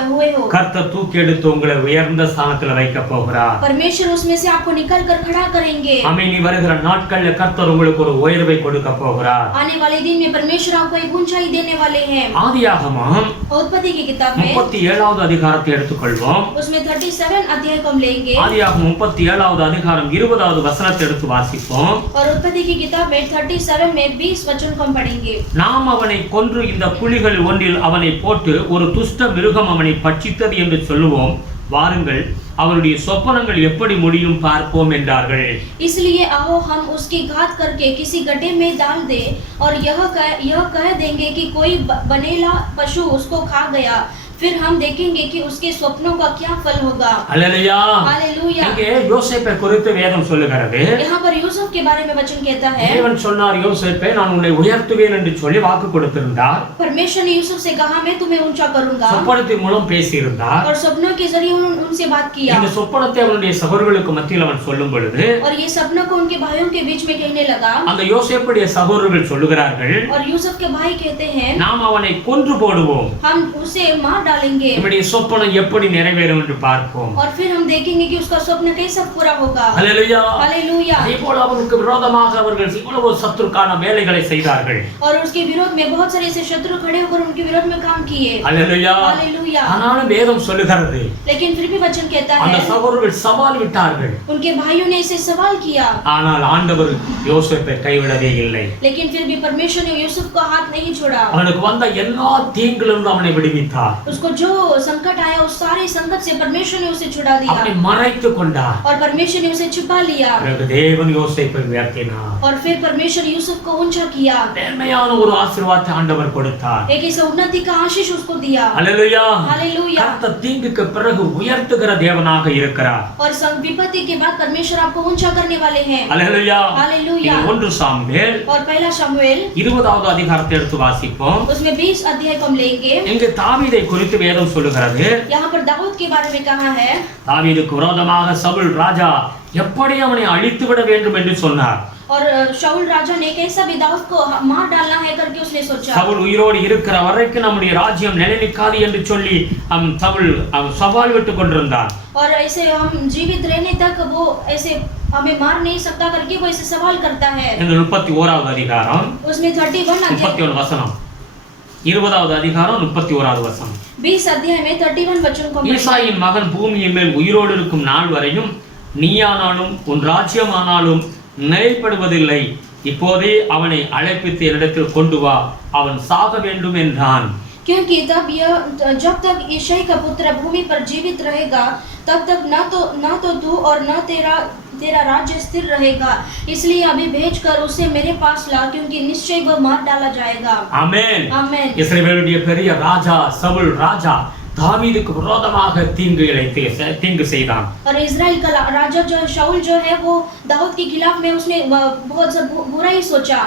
हुए हो। கர்த்தர் தூக்கி எடுத்து உங்களை உயர்ந்த ஸ்தானத்துல வைக்க போகிறார். परमेश्वर उसमें से आपको निकाल कर खड़ा करेंगे। ஆமென். வருகிற நாட்கள்ல கர்த்தர் உங்களுக்கு ஒரு உயர்வை கொடுக்க போகிறார். आने वाले दिन में परमेश्वर आपको एक ऊंचाई देने वाले हैं। ஆதியாகமம் उत्पत्ति की किताब में 37வது அதிகாரத்தை எடுத்துக்கொள்வோம். उसमें 37 अध्याय को हम लेंगे ஆதியாகமம் 37வது அதிகாரம் 20வது வசனத்தை எடுத்து வாசிப்போம். और उत्पत्ति की किताब में 37 में 20 वचन को हम पढ़ेंगे। நாம் அவனை கொன்று இந்த குழிகள் ஒன்றில் அவனை போட்டு ஒரு துஷ்ட மிருகம் அவனை பட்சித்தது என்று சொல்லுவோம். வாருங்கள், அவருடைய சொப்பனங்கள் எப்படி முடியும் பார்ப்போம் என்றார்கள். इसलिए आओ हम उसकी घात करके किसी गड्ढे में डाल दे और यह कह देंगे कि कोई बनेला पशु उसको खा गया, फिर हम देखेंगे कि उसके स्वप्नों का क्या फल होगा। அல்லேலூயா. हालेलुया। இங்கே யோசேப்பை குறித்து வேதம் சொல்லுகிறது. यहाँ पर यूसुफ के बारे में वचन कहता है, தேவன் சொன்னார், யோசேப்பே நான் உன்னை உயர்த்துவேன் என்று சொல்லி வாக்கு கொடுத்திருந்தார். परमेश्वर ने यूसुफ से कहा मैं तुम्हें ऊंचा करूंगा, சொப்பனத்தின் மூலம் பேசியிருந்தார். और सपनों के जरिए उनसे बात किया। இந்த சொப்பனத்தை அவனுடைய சகோதரர்களுக்கு மத்தியில் அவன் சொல்லும் பொழுது और ये सपनों को उनके भाइयों के बीच में कहने लगा। அந்த யோசேப்புடைய சகோதரர்கள் சொல்லுகிறார்கள், और यूसुफ के भाई कहते हैं நாம் அவனை கொன்று போடுவோம், हम उसे मार डालेंगे நம்முடைய சொப்பனம் எப்படி நிறைவேறும் என்று பார்ப்போம். और फिर हम देखेंगे कि उसका स्वप्न कैसा पूरा होगा। அல்லேலூயா. हालेलुया। அதேபோல அவனுக்கு விரோதமாக அவர்கள் இவ்வளவு சத்துருக்கான வேலைகளை செய்தார்கள். और उसके विरोध में बहुत सारे ऐसे शत्रु खड़े होकर उनके विरोध में काम किए। அல்லேலூயா. हालेलुया। ஆனாலும் வேதம் சொல்லுகிறது, लेकिन फिर भी वचन कहता அந்த है சகோதரர்கள் சவால் விட்டார்கள். उनके भाइयों ने इसे सवाल किया, ஆனால் ஆண்டவர் யோசேப்பை கைவிடவே இல்லை. लेकिन फिर भी परमेश्वर ने यूसुफ का हाथ नहीं छोड़ा। அவனுக்கு வந்த எல்லா தீங்கிலிருந்து அவனை விடுவித்தார். उसको जो संकट आया उस सारे संकट से परमेश्वर ने उसे छुड़ा दिया அவனை மறைத்து கொண்டார். और परमेश्वर ने उसे छिपा लिया। பிறகு தேவன் யோசேப்பை உயர்த்தினார். और फिर परमेश्वर यूसुफ को ऊंचा किया, மேன்மையான ஒரு ஆசீர்வாதத்தை ஆண்டவர் கொடுத்தார். एक ऐसा उन्नति का आशीष उसको दिया। அல்லேலூயா. हालेलुया। கர்த்தர் தீங்குக்கு பிறகு உயர்த்துகிற தேவனாக இருக்கிறார். और विपत्ति के बाद परमेश्वर आपको ऊंचा करने वाले हैं। அல்லேலூயா. हालेलुया। இது 1 சாமுவேல் और पहला शमूएल 20வது அதிகாரத்தை எடுத்து வாசிப்போம். उसमें 20 अध्याय को हम लेंगे। இங்கு தாவீதை குறித்து வேதம் சொல்லுகிறது. यहाँ पर दाऊद के बारे में कहा है, தாவீதுக்கு விரோதமாக சவுல் ராஜா எப்படி அவனை அழித்து விட வேண்டும் என்று சொன்னார். और शाऊल राजा ने कैसा भी दाऊद को मार डालना है करके उसने सोचा। சவுல் உயிரோடு இருக்கிற வரைக்கும் நம்முடைய ராஜ்யம் நிலைநிற்காது என்று சொல்லி சவுல் சவால் விட்டு கொண்டிருந்தார். और ऐसे हम जीवित रहने तक वो ऐसे हमें मार नहीं सकता करके वो ऐसे सवाल करता है। இந்த 31வது அதிகாரம் उसमें 31 अध्याय 31 वசனம் 20வது அதிகாரம் 31வது வசனம் 20 अध्याय में 31 वचन को ஈசாயின் மகன் பூமியின் மேல் உயிரோடு இருக்கும் நாள் வரையும் நீயானாலும் உன் ராஜ்யமானாலும் நிலைப்படுவதில்லை. இப்போதே அவனை அழைப்பித்து என்னிடத்தில் கொண்டு வா, அவன் சாக வேண்டும் என்றான். क्योंकि जब तक ईशाई का पुत्र भूमि पर जीवित रहेगा तब तक न तो तू और न तेरा राज्य स्थिर रहेगा, इसलिए अभी भेजकर उसे मेरे पास ला, क्योंकि निश्चय वह मार डाला जाएगा। आमेन. आमेन। இஸ்ரவேலுடைய பெரிய ராஜா சவுல் ராஜா தாவீதுக்கு விரோதமாக தீங்கு செய்தான். और इजराइल का राजा जो शाऊल जो है वो दाऊद के खिलाफ में उसने बहुत बुरा ही सोचा.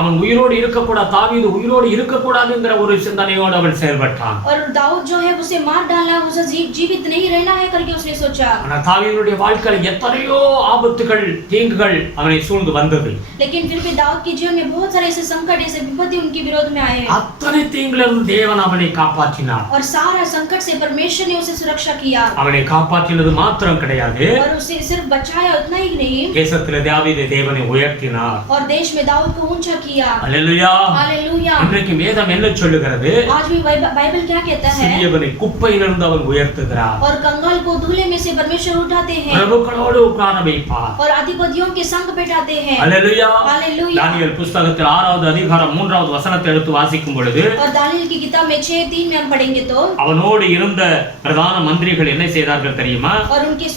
அவன் உயிரோடு இருக்கக்கூடாது, தாவீது உயிரோடு இருக்கக்கூடாதுங்கிற ஒரு சிந்தனையோடு அவன் செயல்பட்டான். और दाऊद जो है उसे मार डालना, उसे जीवित नहीं रहना है करके उसने सोचा. ஆனா தாவீதுடைய வாழ்க்கையில் எத்தனையோ ஆபத்துகள் தீங்குகள் அவனை சூழ்ந்து வந்தது. लेकिन फिर भी दाऊद के जीवन में बहुत सारे ऐसे संकट, ऐसे विपत्ति उनके विरोध में आए. அத்தனை தீங்கிலிருந்து தேவன் அவனை காப்பாற்றினார். और सारा संकट से परमेश्वर ने उसे सुरक्षा किया. அவனை காப்பாற்றினது மாத்திரம் கிடையாது, और उसे सिर्फ बचाया उतना ही नहीं, தேசத்திலே தாவீது தேவனை உயர்த்தினார். और देश में दाऊद को ऊंचा किया. அல்லேலூயா. हालेलूया. இன்றைக்கு வேதம் என்ன சொல்லுகிறது? आज भी बाइबल क्या कहता है? சிறியவனை குப்பையிலிருந்து அவன் உயர்த்துகிறார். और कंगाल को धूले में से परमेश्वर उठाते हैं. பிரபுக்களோடு உட்கார வைப்பார். और अधिपतियों के संग बैठाते हैं. அல்லேலூயா. हालेलूया. தானியேல் புத்தகத்தில் 6வது அதிகாரம் 3வது வசனத்தை எடுத்து வாசிக்கும் பொழுது, और दानियेल की किताब में 6:3 में हम पढ़ेंगे तो அவனோடு இருந்த பிரதான மந்திரிகள் என்ன செய்தார்கள் தெரியுமா? और उनके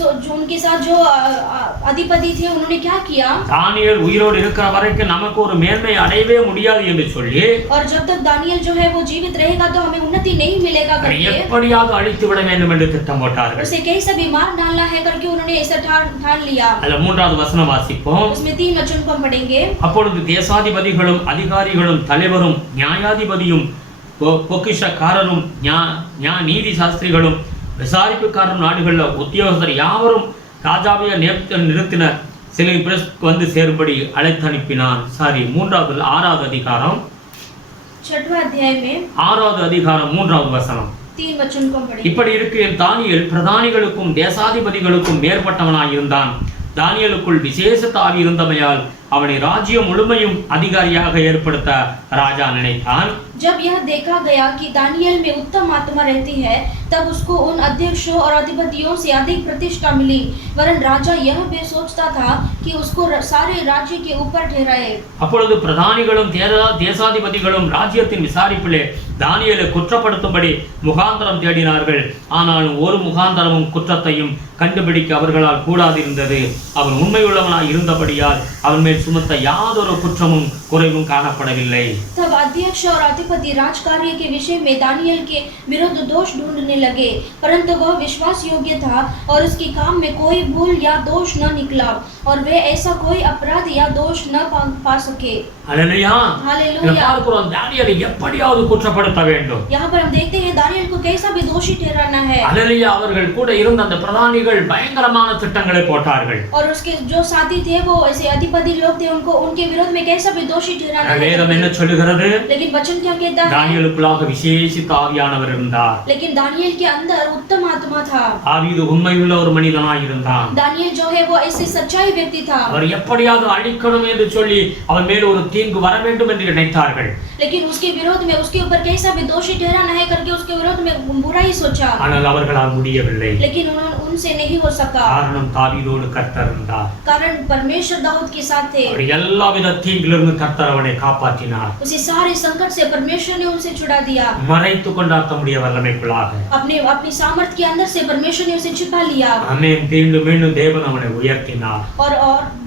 साथ जो अधिपति थे उन्होंने क्या किया? தானியேல் உயிரோடு இருக்கிற வரைக்கும் நமக்கு ஒரு மேன்மை அடையவே முடியாது என்று சொல்லி, और जब तक दानियेल जो है वो जीवित रहेगा तो हमें उन्नति नहीं मिलेगा करके எப்படியாவது அழித்து விட வேண்டும் என்று திட்டம் போட்டார்கள். उसे कैसे भी मार डालना है करके उन्होंने ऐसा ठान लिया. அதுல 3வது வசனம் வாசிப்போம். उसमें 3 वचन को हम पढ़ेंगे. அப்பொழுது தேசாதிபதிகளும் அதிகாரிகளும் தலைவரும் நியாயாதிபதியும் பொக்கிஷக்காரரும் நீதி சாஸ்திரிகளும் விசாரிப்புக்காரரும் நாடுகளில் உத்தியோகஸ்தர் யாவரும் ராஜாவைய நிறுத்தின சிலை வந்து சேரும்படி அழைத்து அனுப்பினான். 6வது அதிகாரம் 6வது அதிகாரம் 3வது வசனம். 3 वचन को पढ़ेंगे. இப்படி இருக்கையில் தானியேல் பிரதானிகளுக்கும் தேசாதிபதிகளுக்கும் மேற்பட்டவனாய் இருந்தான். தானியேலுக்குள் விசேஷ தாவி இருந்தமையால் அவனை ராஜ்யம் முழுமையும் அதிகாரியாக ஏற்படுத்த ராஜா நினைத்தான். जब यह देखा गया कि दानियेल में उत्तम आत्मा रहती है, तब उसको उन अध्यक्षों और अधिपतियों से अधिक प्रतिष्ठा मिली. वरन राजा यह भी सोचता था कि उसको सारे राज्य के ऊपर ठहराए. அப்பொழுது பிரதானிகளும் தேசாதிபதிகளும் ராஜ்யத்தின் விசாரிப்பிலே தானியேலை குற்றப்படுத்தும்படி முகாந்தரம் தேடினார்கள். ஆனாலும் ஒரு முகாந்தரமும் குற்றத்தையும் கண்டுபிடிக்க அவர்களால் கூடாதிருந்தது. அவன் உண்மையுள்ளவனாய் இருந்தபடியால் அவன் மேல் சுமத்த யாதொரு குற்றமும் குறைவும் காணப்படவில்லை. तब अध्यक्ष और अधिपति राजकार्य के विषय में दानियेल के विरुद्ध दोष ढूंढने लगे, परंतु वह विश्वास योग्य था और उसके काम में कोई भूल या दोष न निकला, और वे ऐसा कोई अपराध या दोष न पा सके. हालेलुया. हालेलुया. दानियेலை எப்படியாவது குற்றப்படுத்த வேண்டும். यहाँ पर हम देखते हैं दानियेल को कैसा भी दोषी ठहराना है. हालेलुया. அவர்கள் கூட இருந்த அந்த பிரதானிகள் பயங்கரமான திட்டங்களை போட்டார்கள். और उसके जो साथी थे वो ऐसे अधिपति लोग थे, उनके विरोध में कैसा भी दोषी ठहराना है. வேதம் என்ன சொல்லுகிறது? लेकिन वचन क्या कहता है? தானியேலுக்குள்ளாக விசேஷித்த ஆவியானவர் இருந்தார். लेकिन दानियेल के अंदर उत्तम आत्मा था. தாவீது உண்மையுள்ள ஒரு மனிதனாய் இருந்தான். दानियेल जो है वो ऐसे सच्चाई व्यक्ति था. அவர் எப்படியாவது அழிக்கணும் என்று சொல்லி அவன் மேல் ஒரு தீங்கு வர வேண்டும் என்று நினைத்தார்கள். लेकिन उसके विरोध में उसके ऊपर कैसा भी दोषी ठहराना है करके उसके विरोध में बुराई सोचा. ஆனால் அவர்களால் முடியவில்லை. लेकिन उनसे नहीं हो सका. காரணம் தாவீதோடு கர்த்தர் இருந்தார். कारण परमेश्वर दाऊद के साथ थे. எல்லாவித தீங்கிலிருந்து கர்த்தர் அவனை காப்பாற்றினார். उसे सारे संकट से परमेश्वर ने उसे छुड़ा दिया. மறைத்து கொண்டாட முடிய வல்லமைக்குள்ளாக अपनी सामर्थ के अंदर से परमेश्वर ने उसे छिपा लिया. ஆமென். மீண்டும் மீண்டும் தேவன் அவனை உயர்த்தினார். और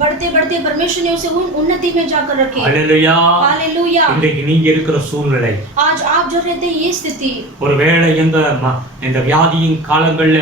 बढ़ते बढ़ते परमेश्वर ने उसे उन्नति में जाकर रखे. हालेलुया. हालेलुया. இன்றைக்கு நீங்க இருக்கிற சூழ்நிலை, आज आप जो रहते हैं ये स्थिति, ஒருவேளை இந்த வியாதியின் காலங்கள்ல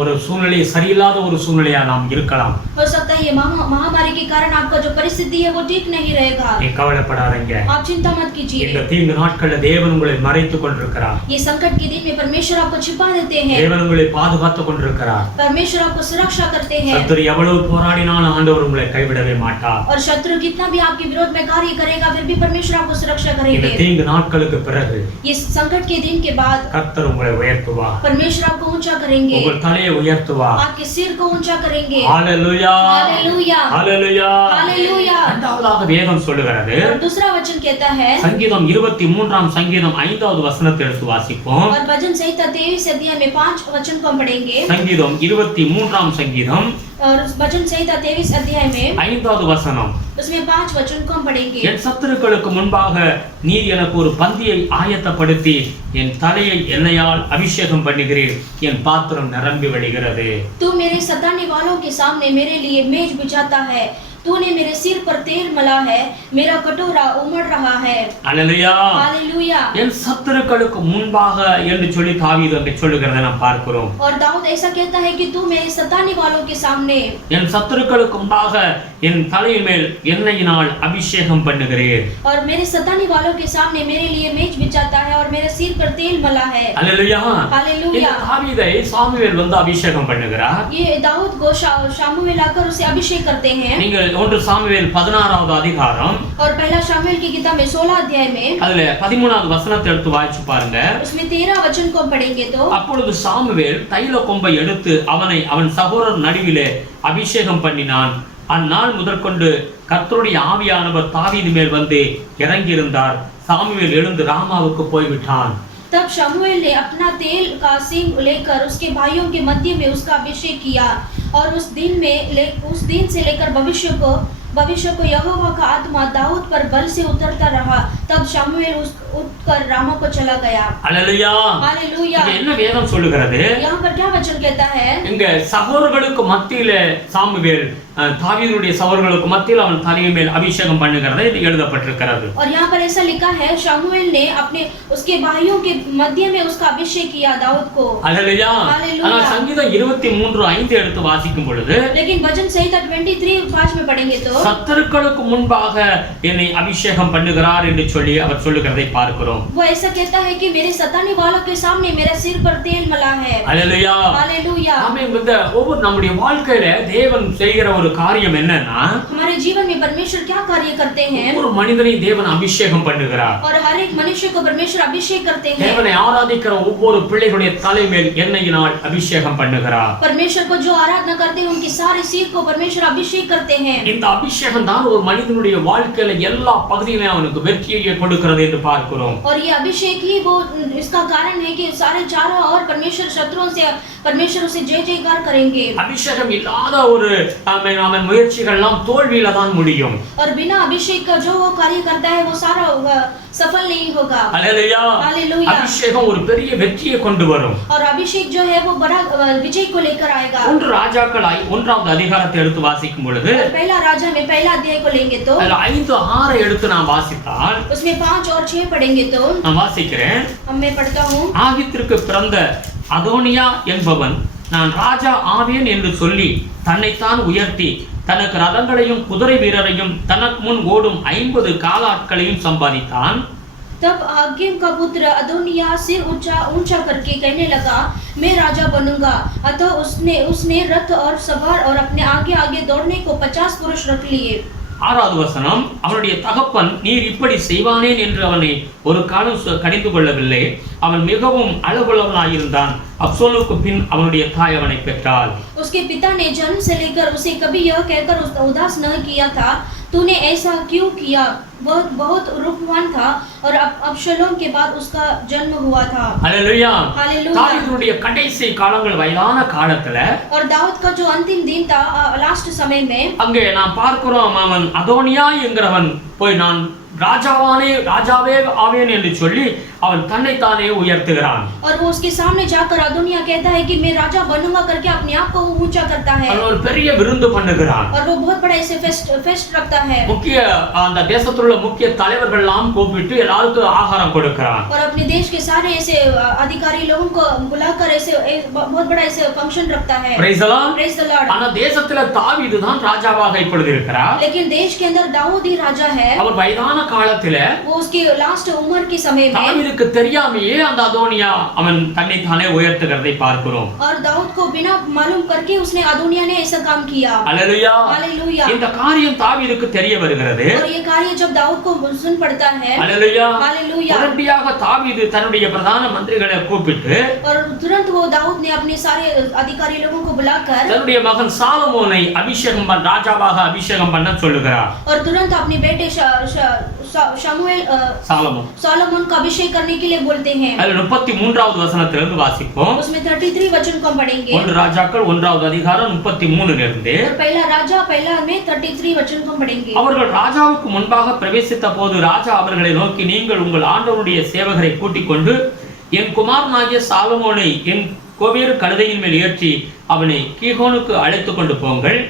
ஒரு சூழ்நிலை சரியில்லாத ஒரு சூழ்நிலையா நாம் இருக்கலாம். हो सकता है ये महामारी के कारण आपका जो परिस्थिति है वो ठीक नहीं रहेगा. நீ கவலைப்படாதீங்க. आप चिंता मत कीजिए. இந்த தீங்கு நாட்கள்ல தேவன் உங்களை மறைத்துக் கொண்டிருக்கிறார். ये संकट के दिन में परमेश्वर आपको छिपा देते हैं. தேவன் உங்களை பாதுகாத்துக் கொண்டிருக்கிறார். परमेश्वर आपको सुरक्षा करते हैं. சத்துரு எவ்வளவு போராடினாலும் ஆண்டவர் உங்களை கைவிடவே மாட்டார். और शत्रु कितना भी आपके विरोध में कार्य करेगा, फिर भी परमेश्वर आपको सुरक्षा இந்த करेंगे. தீங்கு நாட்களுக்கு பிறகு ये संकट के दिन के बाद கர்த்தர் உங்களை உயர்த்துவார். परमेश्वर आपको ऊंचा करेंगे. உங்கள் தலையை உயர்த்துவார். आपके सिर को ऊंचा करेंगे. ஹalleluya. हालेलुया. ஹalleluya. हालेलुया. இரண்டாவதாக வேதம் சொல்லுகிறது. और दूसरा वचन कहता है, சங்கீதம் 23ஆம் சங்கீதம் 5வது வசனத்தை எடுத்து வாசிப்போம். और भजन संहिता 23 अध्याय में 5 वचन को हम पढ़ेंगे. சங்கீதம் 23ஆம் சங்கீதம் और भजन संहिता 23 अध्याय में 5வது வசனம். उसमें 5 वचन को हम पढ़ेंगे. என் சத்துருக்களுக்கு முன்பாக நீர் எனக்கு ஒரு பந்தியை ஆயத்தப்படுத்தி என் தலையை எண்ணெயால் அபிஷேகம் பண்ணுகிறீர், என் பாத்திரம் நிரம்பி வழிகிறது. तू मेरे सताने वालों के सामने मेरे लिए मेज बिछाता है, तूने मेरे सिर पर तेल मला है, मेरा कटोरा उमड़ रहा है। அல்லேலூயா. हालेलुया। என் சத்துருக்களுக்கு முன்பாக என்று சொல்லி தாவீது அங்கே சொல்லுகிறதை நாம் பார்க்கிறோம். और दाऊद ऐसा कहता है कि तू मेरे सताने वालों के सामने என் சத்துருக்களுக்கு முன்பாக என் தலையின் மேல் எண்ணெயினால் அபிஷேகம் பண்ணுகிறேன். और मेरे सताने वालों के सामने मेरे लिए मेज बिछाता है और मेरे सिर पर तेल मला है। அல்லேலூயா. हालेलुया। இந்த தாவீதை சாமுவேல் வந்து அபிஷேகம் பண்ணுகிறார். ये दाऊद को शामुएल आकर उसे अभिषेक करते हैं। நீங்கள் 1 சாமுவேல் 16வது அதிகாரம் और पहला शामुएल की किताब में 16 अध्याय में அதுல 13வது வசனத்தை எடுத்து வாசிச்சு பாருங்க. उसमें 13 वचन को पढ़ेंगे तो அப்பொழுது சாமுவேல் தைல கொம்பை எடுத்து அவனை அவன் சகோதரர் நடுவிலே அபிஷேகம் பண்ணினான். அந்நாள் முதற்கொண்டு கர்த்தருடைய ஆவியானவர் தாவீது மேல் வந்து இறங்கியிருந்தார். சாமுவேல் எழுந்து ராமாவுக்கு போய்விட்டான். तब शमूएल ने अपना तेल का सिंग लेकर उसके भाइयों के मध्य में उसका अभिषेक किया और उस दिन से लेकर भविष्य को यहोवा का आत्मा दाऊद पर बल से उतरता रहा। तब शमूएल उठकर रामा को चला गया। அல்லேலூயா. हालेलुया। இது என்ன வேதம் சொல்லுகிறது? यहाँ पर क्या वचन कहता है? இங்க சகோதரர்களுக்கு மத்தியிலே சாமுவேல் தாவீதுடைய சகோதரர்களுக்கு மத்தியில் அவன் தலையின் மேல் அபிஷேகம் பண்ணுகிறதை இது எழுதப்பட்டிருக்கிறது. और यहाँ पर ऐसा लिखा है शमूएल ने अपने उसके भाइयों के मध्य में उसका अभिषेक किया दाऊद को। அல்லேலூயா. हालेलुया। ஆனால் சங்கீதம் 23:5 எடுத்து வாசிக்கும் பொழுது लेकिन भजन संहिता 23:5 में पढ़ेंगे तो சத்துருக்களுக்கு முன்பாக என்னை அபிஷேகம் பண்ணுகிறார் என்று சொல்லி அவர் சொல்லுகிறதை பார்க்கிறோம். वो ऐसा कहता है कि मेरे सताने वालों के सामने मेरा सिर पर तेल मला है। அல்லேலூயா. हालेलुया। ஆமென். இந்த ஒவ்வொரு நம்முடைய வாழ்க்கையில தேவன் செய்கிற ஒரு காரியம் என்னன்னா हमारे जीवन में परमेश्वर क्या कार्य करते हैं? ஒரு மனிதனை தேவன் அபிஷேகம் பண்ணுகிறார். और हर एक मनुष्य को परमेश्वर अभिषेक करते हैं। தேவனை ஆராதிக்கிற ஒவ்வொரு பிள்ளைகளுடைய தலைமேல் எண்ணெயினால் அபிஷேகம் பண்ணுகிறார். परमेश्वर को जो आराधना करते हैं उनकी सारे सिर को परमेश्वर अभिषेक करते हैं। இந்த அபிஷேகம் தான் ஒரு மனிதனுடைய வாழ்க்கையில எல்லா பகுதியிலும் அவனுக்கு வெற்றியை கொடுக்கிறது என்று பார்க்கிறோம். और ये अभिषेक ही वो इसका कारण है कि सारे चारों ओर परमेश्वर शत्रुओं से परमेश्वर उसे जय जयकार करेंगे। அபிஷேகம் இல்லாத ஒரு அவன் முயற்சிகள் எல்லாம் தோல்வியில தான் முடியும். और बिना अभिषेक का जो वो कार्य करता है वो सारा सफल नहीं होगा। அல்லேலூயா. हालेलुया। அபிஷேகம் ஒரு பெரிய வெற்றியை கொண்டு வரும். और अभिषेक जो है वो बड़ा विजय को लेकर आएगा। 1 ராஜாக்களாய் 1வது அதிகாரத்தை எடுத்து வாசிக்கும் பொழுது पहला राजा में पहला अध्याय को लेंगे तो அதுல 5, 6 எடுத்து நான் வாசித்தால் उसमें 5 और 6 पढ़ेंगे तो நான் வாசிக்கிறேன். मैं पढ़ता हूँ। ஆகித்திற்கு பிறந்த அதோனியா என்பவன் நான் ராஜா ஆவேன் என்று சொல்லி தன்னைத்தான் உயர்த்தி தனக்கு ரதங்களையும் குதிரை வீரரையும் தனக்கு முன் ஓடும் 50 காலாட்களையும் சம்பாதித்தான். तब हागिम का पुत्र अदोनिया सिर ऊंचा करके कहने लगा, मैं राजा बनूंगा। अतः उसने रथ और सवार और अपने आगे आगे दौड़ने को 50 पुरुष रख लिए। 6வது வசனம், அவனுடைய தகப்பன் நீர் இப்படி செய்வானேன் என்று அவனை ஒரு காலம் கடிந்து கொள்ளவில்லை. அவன் மிகவும் அழகுள்ளவனாயிருந்தான். அப்சலோமுக்கு பின் அவனுடைய தாய் அவனை பெற்றாள். उसके पिता ने जन्म से लेकर उसे कभी यह कहकर उदास न किया था, तूने ऐसा क्यों किया? वह बहुत रूपवान था और अब्शलोम के बाद उसका जन्म हुआ था। हालेलुया। हालेलुया। தாவீதுடைய கடைசி காலங்கள் வயதான காலத்துல और दाऊद का जो अंतिम दिन था लास्ट समय में அங்கே நாம் பார்க்கிறோம், அவன் அதோனியா என்கிறவன் போய் நான் ராஜாவே ஆவேன் என்று சொல்லி அவன் தன்னைத்தானே உயர்த்துகிறான். और वो उसके सामने जाकर अदोनिया कहता है कि मैं राजा बनूंगा करके अपने आप को ऊंचा करता है। அவன் ஒரு பெரிய விருந்து பண்ணுகிறான். और वो बहुत बड़ा ऐसे फेस्ट रखता है। முக்கிய அந்த தேசத்துல உள்ள முக்கிய தலைவர்கள் எல்லாம் கூப்பிட்டு எல்லாருக்கும் ஆகாரம் கொடுக்கிறான். और अपने देश के सारे ऐसे अधिकारी लोगों को बुलाकर ऐसे बहुत बड़ा ऐसे फंक्शन रखता है। Praise the Lord. Praise the Lord। ஆனா தேசத்துல தாவீது தான் ராஜாவாக இப்பொழுது இருக்கிறார். लेकिन देश के अंदर दाऊद ही राजा है। அவர் வயதான காலத்துல वो उसकी लास्ट उम्र के समय में தாவீதுக்கு தெரியாமையே அந்த அதோனியா அவன் தன்னைத்தானே உயர்த்துகிறதை பார்க்கிறோம். और दाऊद को बिना मालूम करके उसने अदोनिया ने ऐसा काम किया। हालेलुया। हालेलुया। இந்த காரியம் தாவீதுக்கு தெரிய வருகிறது. और ये कार्य जब दाऊद को सुन पड़ता है, हालेलुया, हालेलुया, உடனடியாக தாவீது தன்னுடைய பிரதான மந்திரிகளை கூப்பிட்டு और तुरंत वो दाऊद ने अपने सारे अधिकारी लोगों को बुलाकर தன்னுடைய மகன் சாலமோனை அபிஷேகம் ராஜாவாக அபிஷேகம் பண்ண சொல்லுகிறார். और तुरंत अपने बेटे शमूएल सोलोमन का अभिषेक करने के लिए बोलते हैं। அதில் 33வது வசனத்திலிருந்து வாசிப்போம். उसमें 33 वचन को हम पढ़ेंगे। 1 ராஜாக்கள் 1வது அதிகாரம் 33 இருந்து और पहला राजा पहला में 33 वचन को हम पढ़ेंगे। அவர்கள் ராஜாவுக்கு முன்பாக பிரவேசித்த போது ராஜா அவர்களை நோக்கி, நீங்கள் உங்கள் ஆண்டவருடைய சேவகரை கூட்டிக் கொண்டு என் குமாரனாகிய சாலமோனை என் கோவேறு கழுதையின் மேல் ஏற்றி அவனை கீகோனுக்கு அழைத்து கொண்டு போங்கள்.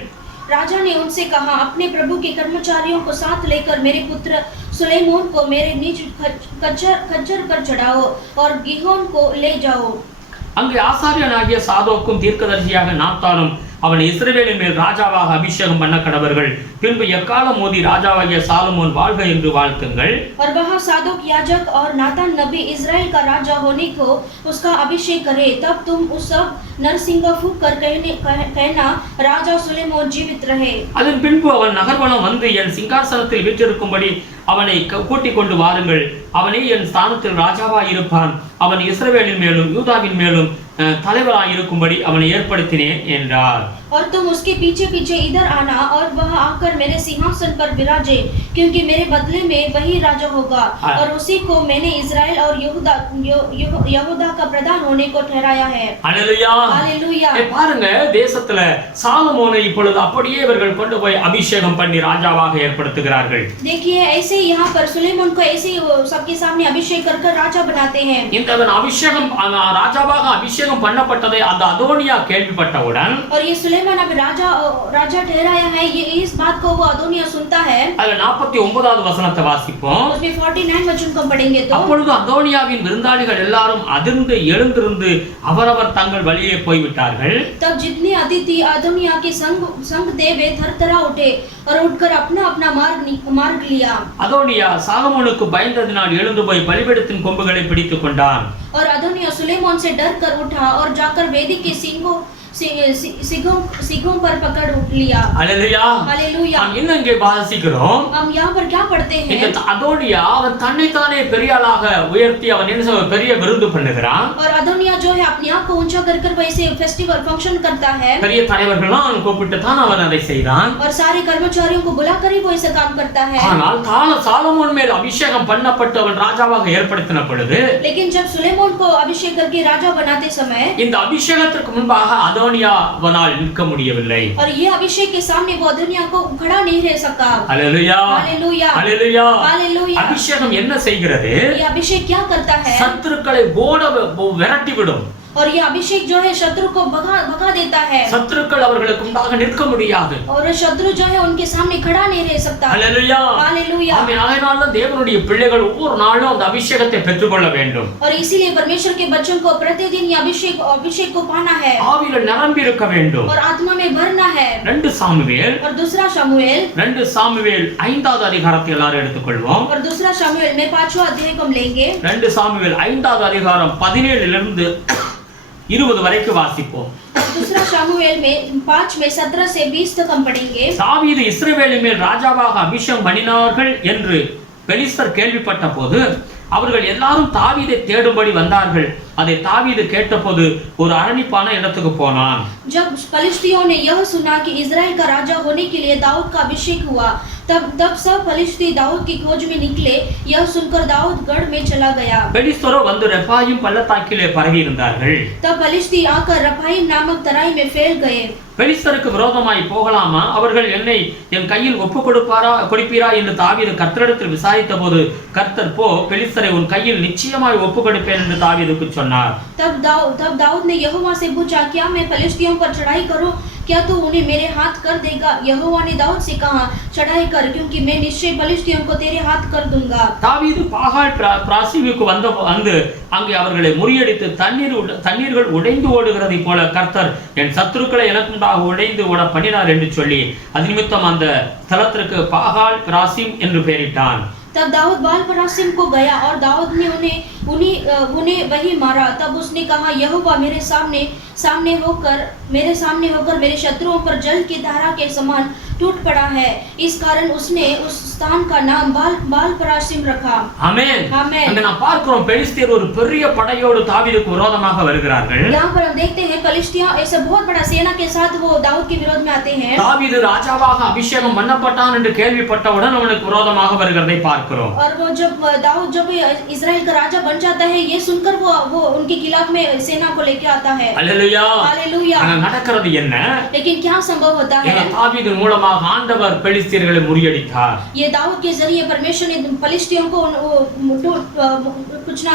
राजा ने उनसे कहा, अपने प्रभु के कर्मचारियों को साथ लेकर मेरे पुत्र सुलेमान को मेरे निज खच्चर पर चढ़ाओ और गिहोन को ले जाओ। அங்கே ஆசாரியனாகிய சாதோக்கும் தீர்க்கதரிசியாக நாத்தானும் அவன் இஸ்ரவேலின் மேல் ராஜாவாக அபிஷேகம் பண்ண கடவர்கள். பின்பு எக்காலம் மோதி ராஜாவாகிய சாலமோன் வாழ்க என்று வாழ்த்துங்கள். और वहाँ सादोक याजक और नातान नबी इज़राइल का राजा होने को उसका अभिषेक करे। तब तुम उस सब नरसिंह फूंक कर कहना, राजा सुलेमान जीवित रहे। அதன் பின்பு அவன் நகர்வனம் வந்து என் சிங்காசனத்தில் வீற்றிருக்கும்படி அவனை கூட்டிக் கொண்டு வாருங்கள். அவனே என் ஸ்தானத்தில் ராஜாவாய் இருப்பான். அவன் இஸ்ரவேலின் மேலும் யூதாவின் மேலும் தலைவராய் இருக்கும்படி அவனை ஏற்படுத்தினேன் என்றார். और तुम उसके पीछे पीछे इधर आना और वह आकर मेरे सिंहासन पर विराजे, क्योंकि मेरे बदले में वही राजा होगा और उसी को मैंने इज़राइल और यहूदा का प्रधान होने को ठहराया है। Hallelujah hallelujah. பாருங்க, தேசத்துல சாலமோனை இப்பொழுது அப்படியே இவர்கள் கொண்டு போய் அபிஷேகம் பண்ணி ராஜாவாக ஏற்படுத்துகிறார்கள். देखिए, ऐसे यहाँ पर सुलेमान को ऐसे सबके सामने अभिषेक कर राजा बनाते हैं। இந்த அபிஷேகம் ராஜாவாக அபிஷேகம் பண்ணப்பட்டதை அந்த அதோனியா கேள்விப்பட்டவுடன், और ये सुलेमान अब राजा ठहराया है, ये इस बात को वो अदोनिया सुनता है। அதுல 49வது வசனத்தை வாசிப்போம். उसमें 49 वचन को पढ़ेंगे तो, அப்பொழுது அதோனியாவின் விருந்தாளிகள் எல்லாரும் அதிர்ந்து எழுந்திருந்து அவரவர் தங்கள் வழியே போய்விட்டார்கள். तब जितने अतिथि अदोनिया के संग थे वे थरथरा उठे और उठकर अपना अपना मार्ग लिया। அதோனியா சாலமோனுக்கு பயந்ததினால் எழுந்து போய் பலிபீடத்தின் கொம்புகளை பிடித்துக் கொண்டான். और अदोनिया सुलेमान से डर कर उठा और जाकर वेदी के सिंगों पर पकड़ लिया। Hallelujah hallelujah. हम இன்னும் இங்கே வாசிக்கிறோம். हम यहाँ पर क्या पढ़ते हैं? இந்த அதோனியா அவன் தன்னைத்தானே பெரிய ஆளாக உயர்த்தி அவன் என்ன பெரிய விருந்து பண்ணுகிறான். और अदोनिया जो है अपने आप को ऊंचा कर वैसे फेस्टिवल फंक्शन करता है। பெரிய தலைவர்கள்லாம் கூப்பிட்டு தான் அவன் அதை செய்தான். और सारे कर्मचारियों को बुलाकर ही वो ऐसा काम करता है। ஆனால் சாலமோன் மேல் அபிஷேகம் பண்ணப்பட்டு அவன் ராஜாவாக ஏற்படுத்தின பொழுது, लेकिन जब सुलेमान को अभिषेक करके राजा बनाते समय இந்த अभिषेகத்திற்கு முன்பாக அதோனியாவால் நிற்க முடியவில்லை. और ये अभिषेक के सामने वो अदोनिया को खड़ा नहीं रह सका। Hallelujah hallelujah hallelujah hallelujah. அபிஷேகம் என்ன செய்கிறது? ये अभिषेक क्या करता है? சத்துருக்களை விரட்டி விடும். और ये अभिषेक जो है शत्रु को भगा देता है। சத்துருக்கள் அவர்களுக்கு முன்பாக நிற்க முடியாது. और शत्रु जो है उनके सामने खड़ा नहीं रह सकता। Hallelujah hallelujah. ஆமென். அதனால தேவனுடைய பிள்ளைகள் ஒவ்வொரு நாளும் அந்த அபிஷேகத்தை பெற்றுக்கொள்ள வேண்டும். और इसीलिए परमेश्वर के बच्चों को प्रतिदिन ये अभिषेक को पाना है। ஆவியில நிரம்பி இருக்க வேண்டும். और आत्मा में भरना है। 2 சாமுவேல் और दूसरा शमूएल 5வது அதிகாரத்தை எல்லாரும் எடுத்துக்கொள்வோம். और दूसरा शमूएल में 5वां अध्याय को हम लेंगे। 2 சாமுவேல் 5வது அதிகாரம் 17 இலிருந்து 20 வரைக்கும் வாசிப்போம். दूसरा शमूएल में 5 में 17 से 20 तक हम पढ़ेंगे। தாவீது இஸ்ரவேலின் மேல் ராஜாவாக அபிஷேகம் பண்ணினார்கள் என்று பெலிஸ்தர் கேள்விப்பட்ட போது அவர்கள் எல்லாரும் தாவீதை தேடும்படி வந்தார்கள். அதை தாவீது கேட்டபோது ஒரு அரணிப்பான இடத்துக்கு போனான். जब फलिस्तियों ने यह सुना कि इज़राइल का राजा होने के लिए दाऊद का अभिषेक हुआ, तब सब फलिस्ती दाऊद की खोज में निकले। यह सुनकर दाऊद गढ़ में चला गया। பெலிஸ்தரோ வந்து ரெஃபாயிம் பள்ளத்தாக்கிலே பரவி இருந்தார்கள். तब फलिस्ती आकर रफाइम नामक तराई में फैल गए। பெலிஸ்தருக்கு விரோதமாய் போகலாமா? அவர்கள் என்னை என் கையில் ஒப்பு கொடுப்பீரா என்று தாவீது கர்த்தரிடத்தில் விசாரித்த போது, கர்த்தர் போ, பெலிஸ்தரை உன் கையில் நிச்சயமாய் ஒப்பு கொடுப்பேன் என்று தாவீதுக்கு சொன்னார். तब दाऊद ने यहोवा से पूछा, क्या मैं फलिस्तियों पर चढ़ाई करूं? क्या तू उन्हें मेरे हाथ कर देगा? यहोवा ने दाऊद से कहा, चढ़ाई कर, क्योंकि मैं निश्चय फलिस्तियों को तेरे हाथ कर दूंगा। தாவீது பாகால் பிராசிமுக்கு வந்து அங்கே அவர்களை முறியடித்து தண்ணீர்கள் உடைந்து ஓடுகிறதை போல கர்த்தர் என் சத்துருக்களை எனக்கு முன்பாக உடைந்து ஓட பண்ணினார் என்று சொல்லி அது நிமித்தம் அந்த ஸ்தலத்திற்கு பாகால் பிராசிம் என்று பெயரிட்டான். तब दाऊद बाल परासिम को गया और दाऊद ने उन्हें वही मारा। तब उसने कहा, यहोवा मेरे सामने होकर मेरे शत्रुओं पर जल की धारा के समान टूट पड़ा है। इस कारण उसने उस स्थान का नाम बाल परासिम रखा। ஆமென். ஆமென். அங்க நாம் பார்க்கிறோம் பெலிஸ்தியர் ஒரு பெரிய படையோடு தாவீதுக்கு விரோதமாக வருகிறார்கள். यहाँ पर हम देखते हैं फलिस्तिया ऐसा बहुत बड़ा सेना के साथ वो दाऊद के विरोध में आते हैं। தாவீது ராஜாவாக அபிஷேகம் பண்ணப்பட்டான் என்று கேள்விப்பட்டவுடன் அவனுக்கு விரோதமாக வருகிறதை பார்க்கிறோம். और वो दाऊद जब इज़राइल का राजा बन जाता है, ये सुनकर वो उनके खिलाफ में सेना को लेकर आता है। Hallelujah hallelujah. அங்க நடக்கிறது என்ன? लेकिन क्या संभव होता है? தாவீது மூலமாக ஆண்டவர் பெலிஸ்தியர்களை முறியடித்தார். ये दाऊद के जरिए परमेश्वर ने फलिस्तियों को कुछ ना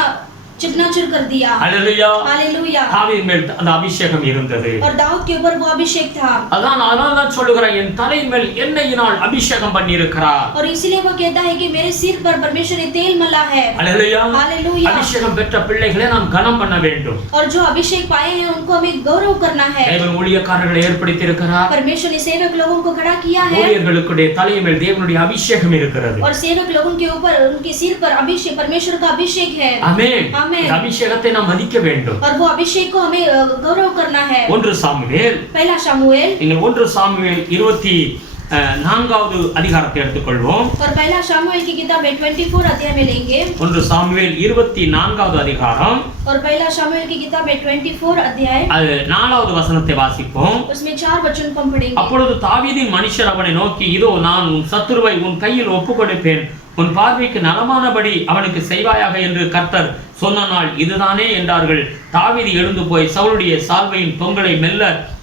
चिकनाचूर कर दिया। ஹல்லேலூயா. हालेलुया। தாவீது மேல் அந்த அபிஷேகம் இருந்தது. और दाऊद के ऊपर वो अभिषेक था। அதனால சொல்லுகிறான், என் தலையின் மேல் எண்ணெயினால் அபிஷேகம் பண்ணி இருக்கிறார். और इसीलिए वो कहता है कि मेरे सिर पर परमेश्वर ने तेल मला है। ஹல்லேலூயா. हालेलुया। அபிஷேகம் பெற்ற பிள்ளைகளை நாம் கனம் பண்ண வேண்டும். और जो अभिषेक पाए हैं उनको हमें गौरव करना है। தேவன் ஊழியக்காரர்களை ஏற்படுத்தி இருக்கிறார். परमेश्वर ने सेवक लोगों को खड़ा किया है। ஊழியர்களுடைய தலையின் மேல் தேவனுடைய அபிஷேகம் இருக்கிறது. और सेवक लोगों के ऊपर उनके सिर पर अभिषेक परमेश्वर का अभिषेक है। ஆமென். आमीन। அபிஷேகத்தை நாம் மதிக்க வேண்டும். और वो अभिषेक को हमें गौरव करना है। 1 சாமுவேல், पहला शमूएल, நீங்கள் 1 சாமுவேல் 24வது அதிகாரத்தை எடுத்துக்கொள்வோம். और पहला शमूएल की किताब 24 अध्याय में लेंगे। 1 சாமுவேல் 24வது அதிகாரம், और पहला शमूएल की किताब 24 अध्याय, அது 4வது வசனத்தை வாசிப்போம். उसमें 4 वचन को हम पढ़ेंगे। அப்பொழுது தாவீதின் மனுஷர் அவனை நோக்கி, இதோ நான் உன் சத்துருவை உன் கையில் ஒப்புக்கொடுப்பேன், உன் பார்வைக்கு நலமானபடி அவனுக்கு செய்வாயாக என்று கர்த்தர் சொன்ன நாள் இதுதானே என்றார்கள். தாவீது எழுந்து போய் சவுலுடைய சால்வையின் தொங்கலை மெல்ல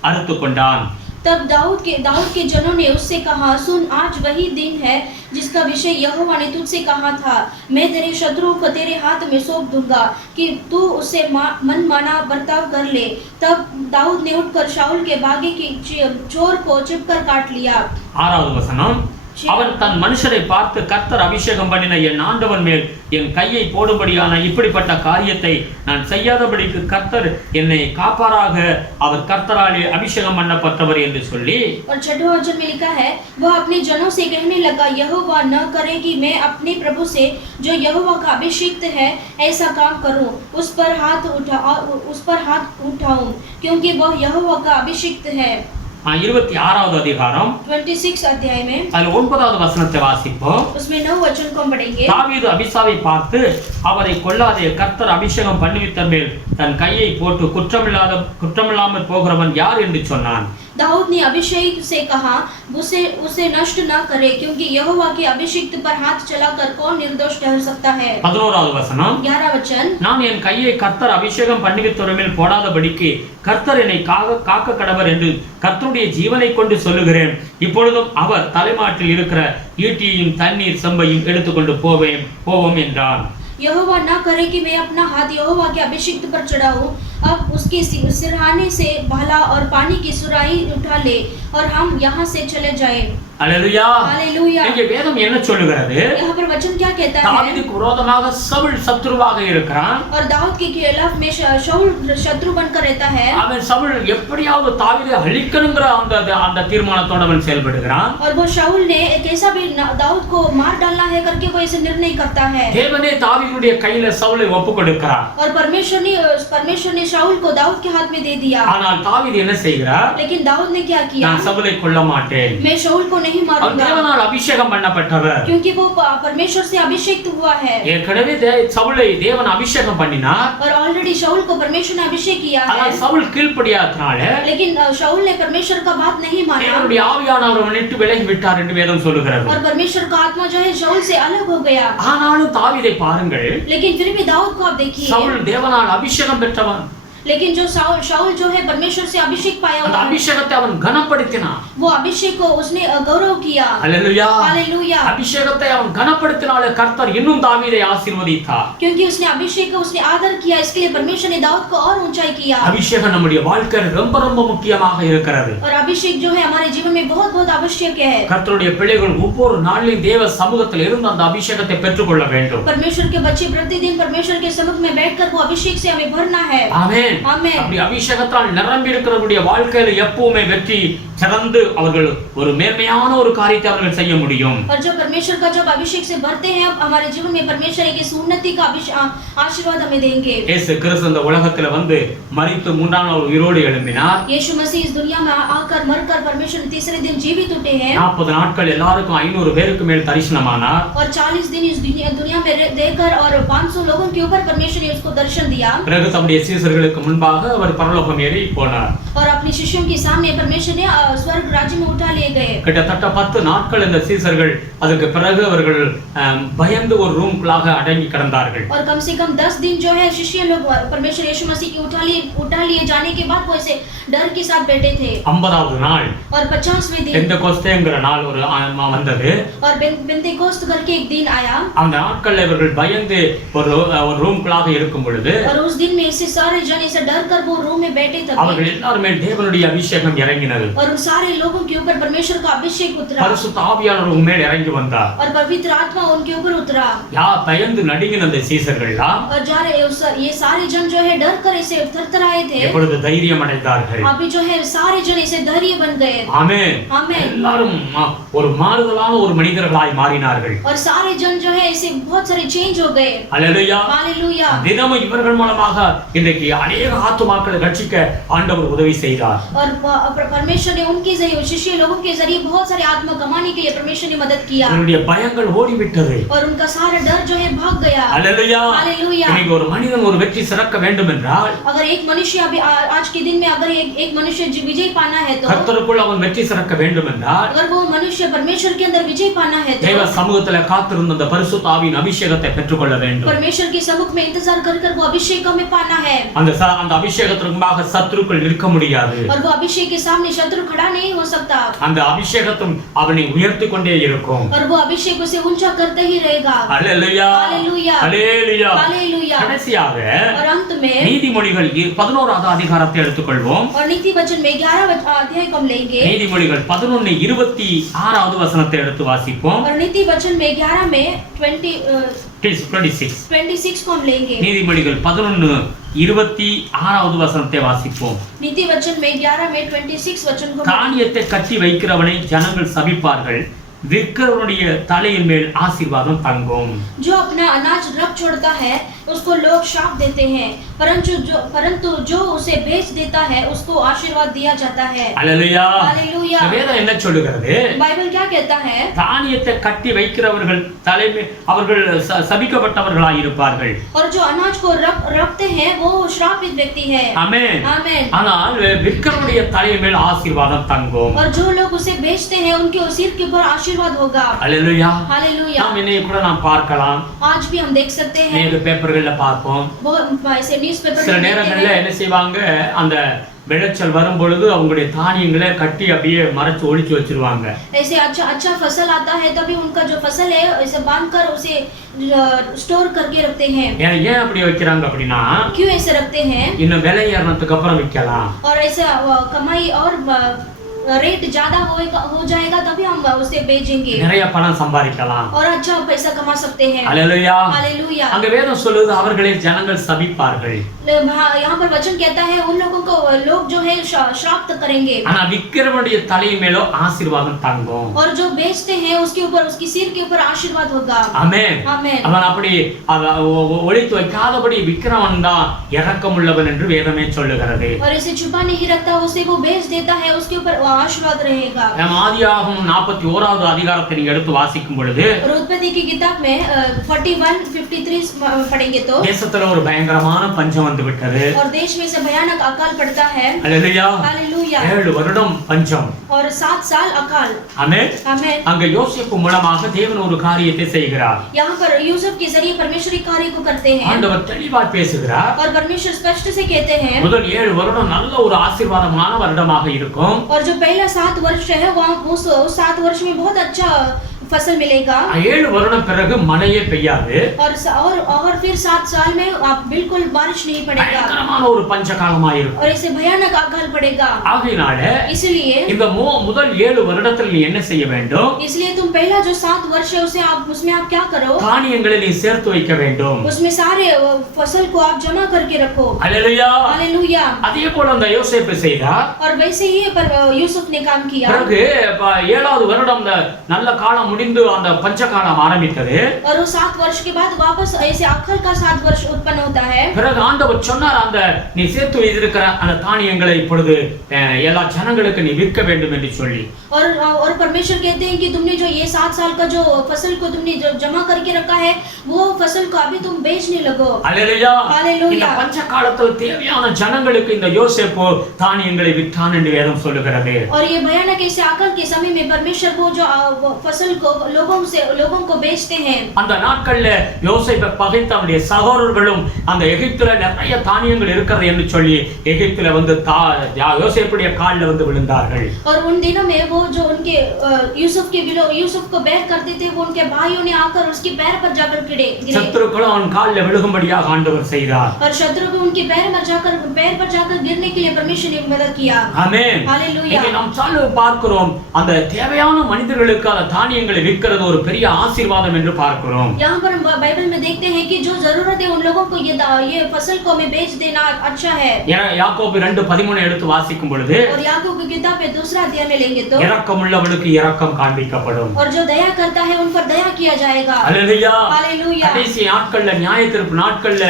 அறுத்து கொண்டான். तब दाऊद के जनों ने उससे कहा, सुन, आज वही दिन है जिसका विषय यहोवा ने तुझसे कहा था, मैं तेरे शत्रुओं को तेरे हाथ में सौंप दूंगा कि तू उससे मनमाना बर्ताव कर ले। तब दाऊद ने उठकर शाऊल के बागे की चोर को चिपकर काट लिया। 6வது வசனம், அவன் தன் மனுஷரை பார்த்து, கர்த்தர் அபிஷேகம் பண்ணின என் ஆண்டவன் மேல் என் கையை போடும்படியான இப்படிப்பட்ட காரியத்தை நான் செய்யாதபடிக்கு கர்த்தர் என்னை காப்பாராக, அவர் கர்த்தராலே அபிஷேகம் பண்ணப்பட்டவர் என்று சொல்லி, और 6वें वचन में लिखा है, वह अपने जनों से कहने लगा, यहोवा न करे कि मैं अपने प्रभु से जो यहोवा का अभिषिक्त है ऐसा काम करूं, उस पर हाथ उठाऊं, क्योंकि वह यहोवा का अभिषिक्त है। 26வது அதிகாரம் 26 अध्याय में, அதில் 9வது வசனத்தை வாசிப்போம். उसमें 9 वचन को हम पढ़ेंगे। தாவீது அபிசாவை பார்த்து, அவரை கொல்லாதே, கர்த்தர் அபிஷேகம் பண்ணுவித்த மேல் தன் கையை போட்டு குற்றமில்லாமல் போகிறவன் யார் என்று சொன்னான். दाऊद ने अभिषेक से कहा, उसे नष्ट न करे, क्योंकि यहोवा के अभिषिक्त पर हाथ चलाकर कौन निर्दोष ठहर सकता है। 11வது வசனம், 11 वचन, நான் என் கையை கர்த்தர் அபிஷேகம் பண்ணுவித்தவர் மேல் போடாதபடிக்கு கர்த்தர் என்னை காக்க கடவர் என்று கர்த்தருடைய ஜீவனை கொண்டு சொல்லுகிறேன். இப்பொழுதும் அவர் தலைமாட்டில் இருக்கிற ஈட்டியையும் தண்ணீர் செம்பையும் எடுத்துக்கொண்டு போவோம் என்றான். यहोवा न करे कि मैं अपना हाथ यहोवा के अभिषिक्त पर चढ़ाऊं, अब उसके सिरहाने से भाला और पानी की सुराही उठा ले और हम यहाँ से चले जाएं। அல்லேலூயா. हालेलुया। இங்கே வேதம் என்ன சொல்லுகிறது? यहाँ पर वचन क्या कहता है? தாவீதுக்கு விரோதமாக சவுல் சத்துருவாக இருக்கிறான். और दाऊद के खिलाफ में शाऊल शत्रु बनकर रहता है। அவன் சவுல் எப்படியாவது தாவீதை அழிக்கணுங்கிற அந்த தீர்மானத்தோட அவன் செயல்படுகிறான். और वो शाऊल ने कैसा भी दाऊद को मार डालना है करके वो ऐसे निर्णय करता है। தேவனே தாவீதுடைய கையில சவுலை ஒப்புக்கொடுக்கிறார். और परमेश्वर ने शाऊल को दाऊद के हाथ में दे दिया। ஆனால் தாவீது என்ன செய்கிறார்? लेकिन दाऊद ने क्या किया? நான் சவுலை கொல்ல மாட்டேன், मैं शाऊल को नहीं அவர் मारूंगा, தேவனால் அபிஷேகம் பண்ணப்பட்டவர். क्योंकि वो परमेश्वर से अभिषेक हुआ है। ஏற்கனவே சவுலை தேவன் அபிஷேகம் பண்ணினார். और ऑलरेडी शाऊल को परमेश्वर ने अभिषेक किया है। ஆனால் சவுல் கீழ்ப்படியாதனால लेकिन शाऊल ने परमेश्वर का बात नहीं माना தேவனுடைய ஆவியானவர் அவனை விட்டு விலகி விட்டார் என்று வேதம் சொல்லுகிறது. और परमेश्वर का आत्मा जो है शाऊल से अलग हो गया। ஆனாலும் தாவீதை பாருங்கள், लेकिन फिर भी दाऊद को आप देखिए, சவுல் தேவனால் அபிஷேகம் பெற்றவன். लेकिन जो शाऊल जो है परमेश्वर से अभिषेक पाया அந்த हुआ है, அபிஷேகத்தை அவன் கனப்படுத்தினான். वो अभिषेक को उसने गौरव किया। அல்லேலூயா. हालेलुया। அபிஷேகத்தை அவன் கனப்படுத்தினாலே கர்த்தர் இன்னும் தாவீதை ஆசீர்வதித்தார். क्योंकि उसने अभिषेक को उसने आदर किया, इसके लिए परमेश्वर ने दाऊद को और ऊंचाई किया। அபிஷேகம் நம்முடைய வாழ்க்கையில் ரொம்ப ரொம்ப முக்கியமாக இருக்கிறது. और अभिषेक जो है हमारे जीवन में बहुत बहुत आवश्यक है। கர்த்தருடைய பிள்ளைகள் ஒவ்வொரு நாளிலும் தேவ சமூகத்தில் இருந்து அந்த அபிஷேகத்தை பெற்றுக்கொள்ள வேண்டும். परमेश्वर के बच्चे प्रतिदिन परमेश्वर के सम्मुख में बैठकर वो अभिषेक से हमें भरना है। ஆமென். आमीन। அப்படி அபிஷேகத்தால் நிரம்பி இருக்கிறவருடைய வாழ்க்கையில எப்பவுமே வெற்றி சிறந்து அவர்கள் ஒரு மேன்மையான ஒரு காரியத்தை அவர்கள் செய்ய முடியும். और जब परमेश्वर का जब अभिषेक से भरते हैं, हमारे जीवन में परमेश्वर एक इस उन्नति का आशीर्वाद हमें देंगे। இயேசு கிறிஸ்து இந்த உலகத்துல வந்து மரித்து 3ஆம் நாள் உயிரோடு எழும்பினார். यीशु मसीह इस दुनिया में आकर मरकर परमेश्वर ने तीसरे दिन जीवित उठे हैं। 40 நாட்கள் எல்லாருக்கும் 500 பேருக்கு மேல் தரிசனமானார். और 40 दिन इस दुनिया में रहकर और 500 लोगों के ऊपर परमेश्वर ने उसको दर्शन दिया। பிறகு தம்முடைய சீசர்களுக்கு முன்பாக அவர் பரலோகம் ஏறி போனார். और अपने शिष्यों के सामने परमेश्वर ने स्वर्ग राज्य में उठा लिए गए. கிட்டத்தட்ட 10 நாட்கள் இந்த சீசர்கள் அதுக்கு பிறகு அவர்கள் பயந்து ஒரு ரூம்குள்ளாக அடங்கி கிடந்தார்கள். और कम से कम 10 दिन जो है शिष्य लोग परमेश्वर यीशु मसीह की उठा लिए जाने के बाद वो ऐसे डर के साथ बैठे थे. 50வது நாள் और 50वें दिन பெந்தெகோஸ்தேங்கிற நாள் ஒரு வந்தது. और பெந்தெகோஸ்த் करके एक दिन आया. அந்த நாட்கள்ல இவர்கள் பயந்து ஒரு ரூம்குள்ளாக இருக்கும் பொழுது और उस दिन में ऐसे सारे जन ऐसे डर कर वो रूम में बैठे थे. அவர்கள் எல்லாரும் தேவனுடைய அபிஷேகம் இறங்கினது. और उन सारे लोगों के ऊपर परमेश्वर का अभिषेक उतरा. பரிசுத்த ஆவியானவர் உங்க மேல் இறங்கி வந்தார். और पवित्र आत्मा उनके ऊपर उतरा. பயந்து நடுங்கின அந்த சீசர்கள்லாம் और ये सारे जन जो है डर कर ऐसे थरथराए थे. எப்பொழுது தைரியம் அடைந்தார்கள். अभी जो है सारे जन ऐसे धैर्य बन गए. ஆமென். आमेन. எல்லாரும் ஒரு மாறுதலான ஒரு மனிதர்களாய் மாறினார்கள். और सारे जन जो है ऐसे बहुत सारे चेंज हो गए. हालेलुया. हालेलुया. தினமும் இவர்கள் மூலமாக இன்றைக்கு अनेक ஆத்துமாக்களை ரட்சிக்க ஆண்டவர் உதவி செய்தார். और परमेश्वर ने उनके जरिए शिष्य लोगों के जरिए बहुत सारे आत्मा कमाने के लिए परमेश्वर ने मदद किया. उनके பயங்கள் ஓடிவிட்டது. और उनका सारा डर जो है भाग गया. हालेलुया. हालेलुया. இன்னைக்கு ஒரு மனிதன் ஒரு வெற்றி சிறக்க வேண்டும் என்றால் अगर एक मनुष्य अभी आज के दिन में अगर एक मनुष्य विजय पाना है तो கர்த்தருக்குள் அவன் வெற்றி சிறக்க வேண்டும் என்றால் अगर वो मनुष्य परमेश्वर के अंदर विजय पाना है तो தேவ சமூகத்திலே காத்திருந்த அந்த பரிசுத்த ஆவியின் அபிஷேகத்தை பெற்றுக்கொள்ள வேண்டும். परमेश्वर के सम्मुख में इंतजार कर वो अभिषेक में पाना है. அந்த அபிஷேகத்திற்கு முன்பாக சத்துருக்கள் நிற்க முடியாது. और वो अभिषेक के सामने शत्रु खड़ा नहीं हो सकता. அந்த அபிஷேகத்தும் அவனை உயர்த்தி கொண்டே இருக்கும். और वो अभिषेक उसे ऊंचा करते ही रहेगा. हालेलुया. हालेलुया. हालेलुया. हालेलुया. கடைசியாக और अंत में நீதிமொழிகள் 11வது அதிகாரத்தை எடுத்துக்கொள்வோம். और नीति वचन में 11 अध्याय को हम लेंगे. நீதிமொழிகள் 11:26வது வசனத்தை எடுத்து வாசிப்போம். और नीति वचन में 11 में 26 को हम लेंगे. நீதிமொழிகள் 11:26வது வசனத்தை வாசிப்போம். नीति वचन में 11 में 26 वचन को தானியத்தை கட்டி வைக்கிறவனை ஜனங்கள் சபிப்பார்கள், விற்கிறவனுடைய தலையின் மேல் ஆசீர்வாதம் தங்கும். जो अपना अनाज रख छोड़ता है उसको लोग शाप देते हैं, परंतु जो उसे बेच देता है उसको आशीर्वाद दिया जाता है. हालेलुया. हालेलुया. வேதம் என்ன சொல்லுகிறது? बाइबल क्या कहता है? தானியத்தை கட்டி வைக்கிறவர்கள் தலைமை அவர்கள் சபிக்கப்பட்டவர்களாய் இருப்பார்கள். और जो अनाज को रखते हैं वो श्रापित व्यक्ति है. आमेन. आमेन. ஆனால் விற்கிறவனுடைய தலையின் மேல் ஆசீர்வாதம் தங்கும். और जो लोग उसे बेचते हैं उनके सिर के ऊपर आशीर्वाद होगा. हालेलुया. हालेलुया. நாம் இன்னைக்கு கூட நாம் பார்க்கலாம். आज भी हम देख सकते हैं. நேரு பேப்பர்கள்ல பார்ப்போம். बहुत ऐसे न्यूज़पेपर சில நேரங்கள்ல என்ன செய்வாங்க, அந்த விளைச்சல் வரும் பொழுது அவங்களுடைய தானியங்களை கட்டி அப்படியே மறைச்சு ஒளிச்சு வச்சிருவாங்க. ऐसे अच्छा फसल आता है तभी उनका जो फसल है ऐसे बांधकर उसे स्टोर करके रखते हैं. ஏன் அப்படி வைக்கிறாங்க அப்படின்னா, क्यों ऐसे रखते हैं? இன்னும் விலை ஏறனதுக்கு அப்புறம் விற்கலாம். और ऐसा कमाई और रेट ज्यादा हो जाएगा तभी हम उसे बेचेंगे. நிறைய பணம் சம்பாதிக்கலாம். और अच्छा पैसा कमा सकते हैं. हालेलुया. हालेलुया. அங்க வேதம் சொல்லுது அவர்களை ஜனங்கள் சபிப்பார்கள். यहाँ पर वचन कहता है उन लोगों को लोग जो है श्राप करेंगे. ஆனா விக்கிறவனுடைய தலையின் மேலோ ஆசீர்வாதம் தங்கும். और जो बेचते हैं उसके ऊपर उसकी सिर के ऊपर आशीर्वाद होगा. ஆமென். आमेन. அவன் அப்படி ஒளித்து வைக்காதபடி விக்கிறவன் தான் இரக்கமுள்ளவன் என்று வேதமே சொல்லுகிறது. और इसे छुपा नहीं रखता, उसे वो बेच देता है, उसके ऊपर आशीर्वाद रहेगा. நாம் ஆதியாகமம் 41வது அதிகாரத்தை நீங்க எடுத்து வாசிக்கும் பொழுது और उत्पत्ति की किताब में 41:53 पढ़ेंगे तो தேசத்துல ஒரு பயங்கரமான பஞ்சம் வந்து விட்டது. और देश में से भयानक अकाल पड़ता है. हालेलुया. हालेलुया. 7 வருடம் பஞ்சம். और 7 साल अकाल. ஆமென். आमेन. அங்க யோசேப்பு மூலமாக தேவன் ஒரு காரியத்தை செய்கிறார். यहाँ पर यूसुफ के जरिए परमेश्वरी कार्य को करते हैं. ஆண்டவர் தெளிவாய் பேசுகிறார். और परमेश्वर स्पष्ट से कहते हैं முதல் 7 வருடம் நல்ல ஒரு ஆசீர்வாதமான வருடமாக இருக்கும். और जो पहला 7 वर्ष है वो उस 7 वर्ष में बहुत अच्छा फसल मिलेगा. 7 வருடம் பிறகு மழையே பெய்யாது. और फिर 7 साल में आप बिल्कुल बारिश नहीं पड़ेगा. பயங்கரமான ஒரு பஞ்ச காலமாக இருக்கும். और ऐसे भयानक अकाल पड़ेगा. ஆகையினால इसलिए இந்த முதல் 7 வருடத்தில் நீ என்ன செய்ய வேண்டும்? इसलिए तुम पहला जो 7 वर्ष है उसमें आप क्या करो? தானியங்களை நீ சேர்த்து வைக்க வேண்டும். उसमें सारे फसल को आप जमा करके रखो. हालेलुया. हालेलुया. அதே போல அந்த யோசேப்பு செய்தார். और वैसे ही यूसुफ ने काम किया. பிறகு 7வது வருடம் நல்ல காலம் முடிந்து அந்த பஞ்சகாலம் ஆரம்பித்தது. और वो 7 वर्ष के बाद वापस ऐसे अक्खल का 7 वर्ष उत्पन्न होता है। பிறகு ஆண்டவர் சொன்னார், அந்த நீ சேர்த்து வைத்திருக்கிற அந்த தானியங்களை இப்பொழுது எல்லா ஜனங்களுக்கு நீ விற்க வேண்டும் என்று சொல்லி. और परमेश्वर कहते हैं कि तुमने जो ये 7 साल का जो फसल को तुमने जो जमा करके रखा है वो फसल को अभी तुम बेचने लगो। அல்லேலூயா. हालेलुया। இந்த பஞ்சகாலத்தில் தேவையான ஜனங்களுக்கு இந்த யோசேப்பு தானியங்களை விற்றான் என்று வேதம் சொல்லுகிறது. और ये भयानक ऐसे अक्खल के समय में परमेश्वर को जो फसल को लोगों को बेचते हैं। அந்த நாட்கள்ல யோசேப்பை பகைத்த அவருடைய சகோதரர்களும் அந்த எகிப்துல நிறைய தானியங்கள் இருக்கிறது என்று சொல்லி எகிப்துல வந்து யோசேப்புடைய காலில் வந்து விழுந்தார்கள். और उन दिनों में वो जो उनके यूसुफ को बैर करते थे वो उनके भाइयों ने आकर उसके पैर पर जाकर गिरे। சத்துருக்களும் அவன் காலில் விழுகும்படியாக ஆண்டவர் செய்தார். और शत्रु भी उनके पैर पर जाकर गिरने के लिए परमेश्वर ने मदद किया। ஆமென். हालेलुया। நாம் சாலு பார்க்கிறோம், அந்த தேவையான மனிதர்களுக்கு அந்த தானியங்களை விற்கிறது ஒரு பெரிய ஆசீர்வாதம் என்று பார்க்கிறோம். यहाँ पर बाइबल में देखते हैं कि जो जरूरत है उन लोगों को ये फसल को हमें बेच देना अच्छा है। யாக்கோபு 2:13 எடுத்து வாசிக்கும் பொழுது, और याकूब की किताब में 2 अध्याय में लेंगे तो இரக்கமுள்ளவனுக்கு இரக்கம் காண்பிக்கப்படும். और जो दया करता है उन पर दया किया जाएगा। அல்லேலூயா. हालेलुया। கடைசி நாட்கள்ல நியாயத்தீர்ப்பு நாட்கள்ல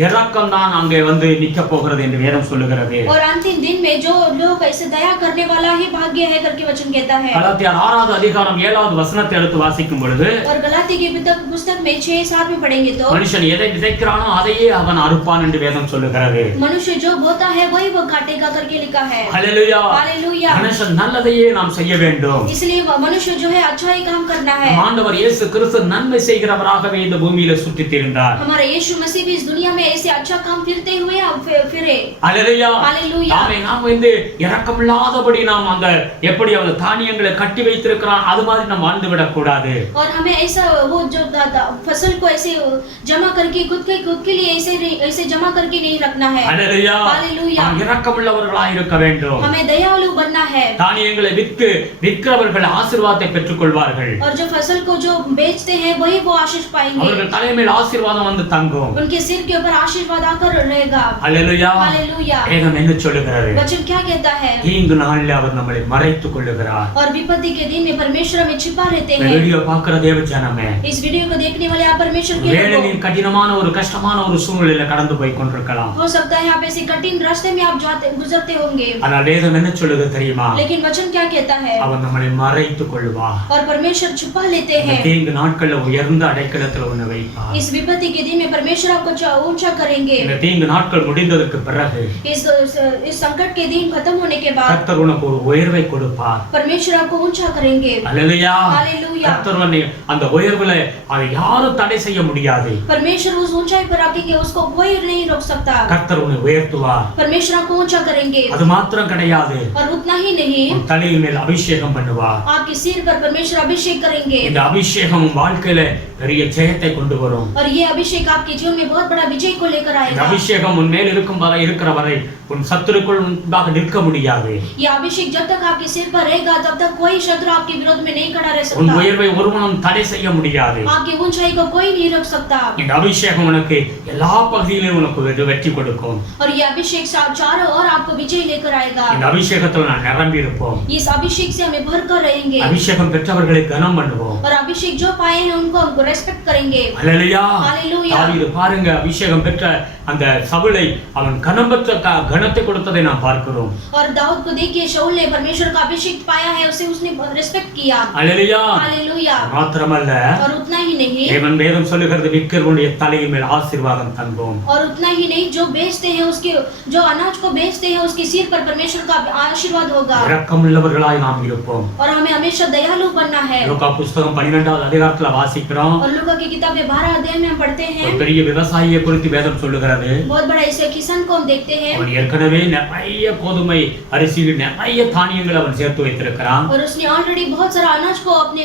இரக்கம் தான் அங்கே வந்து நிக்க போகிறது என்று வேதம் சொல்லுகிறது. और अंतिम दिन में जो लोग ऐसे दया करने वाला ही भाग्य है करके वचन कहता है। கலாத்தியர் 6வது அதிகாரம் 7வது வசனத்தை எடுத்து வாசிக்கும் பொழுது, और गलाती की पुस्तक में 6-7 में पढ़ेंगे तो மனுஷன் எதை விதைக்கிறானோ அதையே அவன் அறுப்பான் என்று வேதம் சொல்லுகிறது. मनुष्य जो बोता है वही वो काटेगा करके लिखा है। அல்லேலூயா. हालेलुया। மனுஷன் நல்லதையே நாம் செய்ய வேண்டும். इसलिए मनुष्य जो है अच्छा ही काम करना है। ஆண்டவர் இயேசு கிறிஸ்து நன்மை செய்கிறவராகவே இந்த பூமியில சுற்றித் திரிந்தார். हमारा यीशु मसीह भी इस दुनिया में ऐसे अच्छा काम फिरते हुए फिरे। அல்லேலூயா. हालेलुया। ஆமென். நாம் வந்து இரக்கமில்லாதபடி நாம் அந்த எப்படி அவன் தானியங்களை கட்டி வைத்திருக்கிறான் அது மாதிரி நாம் வாழ்ந்து விடக் கூடாது. और हमें ऐसा वो जो फसल को ऐसे जमा करके खुद के लिए ऐसे जमा करके नहीं रखना है। அல்லேலூயா. हालेलुया। நாம் இரக்கமுள்ளவர்களாய் இருக்க வேண்டும். हमें दयालु बनना है। தானியங்களை விற்கிறவர்கள் ஆசீர்வாதத்தை பெற்றுக் கொள்வார்கள். और जो फसल को जो बेचते हैं वही वो आशीष पाएंगे। அவர்கள் தலைமையில் ஆசீர்வாதம் வந்து தங்கும். उनके सिर के ऊपर आशीर्वाद आकर रहेगा। அல்லேலூயா. हालेलुया। வேதம் என்ன சொல்லுகிறது? वचन क्या कहता है? தீங்கு நாளில் அவர் நம்மை மறைத்துக் கொள்ளுகிறார். और विपत्ति के दिन में परमेश्वर हमें छिपा लेते हैं। வீடியோ பார்க்கிற தேவ ஜனமே, इस वीडियो को देखने वाले आप परमेश्वर के வேலை लोग நீ கடினமான ஒரு கஷ்டமான ஒரு சூழ்நிலையில கடந்து போய் கொண்டிருக்கலாம். हो सकता है आप ऐसे कठिन रास्ते में आप गुजरते होंगे। ஆனால் வேதம் என்ன சொல்லுது தெரியுமா? लेकिन वचन क्या कहता है? அவர் நம்மை மறைத்துக் கொள்வார். और परमेश्वर छिपा लेते हैं। தீங்கு நாட்கள்ல உயர்ந்த அடைக்கலத்துல உன்னை வைப்பார். इस विपत्ति के दिन में परमेश्वर आपको ऊंचा करेंगे। இந்த தீங்கு நாட்கள் முடிந்ததற்கு பிறகு इस संकट के दिन खत्म होने के बाद கர்த்தர் உனக்கு ஒரு உயர்வை கொடுப்பார். परमेश्वर आपको ऊंचा करेंगे। அல்லேலூயா. हालेलुया। கர்த்தர் உன்னை அந்த உயர்வுல அதை யாரும் தடை செய்ய முடியாது. परमेश्वर उस ऊंचाई पर रखेंगे, उसको कोई नहीं रोक सकता। கர்த்தர் உன்னை உயர்த்துவார். परमेश्वर आपको ऊंचा करेंगे। அது மாத்திரம் கிடையாது, और उतना ही नहीं, உன் தலையின் மேல் அபிஷேகம் பண்ணுவார். आपके सिर पर परमेश्वर अभिषेक करेंगे। இந்த அபிஷேகம் உன் வாழ்க்கையில பெரிய ஜெயத்தை கொண்டு வரும். और ये अभिषेक आपके जीवन में बहुत बड़ा विजय को लेकर இந்த आएगा। அபிஷேகம் உன் மேல் இருக்கிற வரை உன் சத்துருக்குள் முன்பாக நிற்க முடியாது. ये अभिषेक जब तक आपके सिर पर रहेगा तब तक कोई शत्रु आपके विरोध में नहीं खड़ा रह உன் सकता। உயர்வை ஒருவனும் தடை செய்ய முடியாது. आपकी ऊंचाई को कोई नहीं रोक सकता। இந்த அபிஷேகம் உனக்கு எல்லா பகுதியிலும் உனக்கு வெற்றி கொடுக்கும். और ये अभिषेक चारों ओर आपको विजय लेकर आएगा। இந்த அபிஷேகத்தில் நான் நிரம்பி இருப்போம். इस अभिषेक से हमें भरकर रहेंगे। அபிஷேகம் பெற்றவர்களை கனம் பண்ணுவோம். और अभिषेक जो पाए हैं उनको रेस्पेक्ट करेंगे। அல்லேலூயா. हालेलुया। தாவீது பாருங்க, அபிஷேகம் பெற்ற அந்த சவுலை அவன் கனம் பெற்ற கனத்தை கொடுத்ததை நாம் பார்க்கிறோம். और दाऊद को देखिए, शाऊल ने परमेश्वर का अभिषेक पाया है, उसने रेस्पेक्ट किया। அல்லேலூயா. हालेलुया। மாத்திரமல்ல, और उतना ही नहीं, தேவன் வேதம் சொல்லுகிறது விக்கிறவனுடைய தலையின் மேல் ஆசீர்வாதம் தங்கும். और उतना ही नहीं, जो बेचते हैं उसके जो अनाज को बेचते हैं उसके सिर पर परमेश्वर का आशीर्वाद होगा। இரக்கமுள்ளவர்களாய் நாம் இருப்போம். और हमें हमेशा दयालु बनना है। லூக்கா புத்தகம் 12வது அதிகாரத்துல வாசிக்கிறோம். और लूका की किताब में 12 अध्याय में हम पढ़ते हैं, ஒரு பெரிய விவசாயியை குறித்து வேதம் சொல்லுகிறது. बहुत बड़ा ऐसे किसान को हम देखते हैं। அவன் ஏற்கனவே நிறைய கோதுமை அரிசி நிறைய தானியங்களை அவன் சேர்த்து வைத்திருக்கிறான். और उसने ऑलरेडी बहुत सारा अनाज को अपने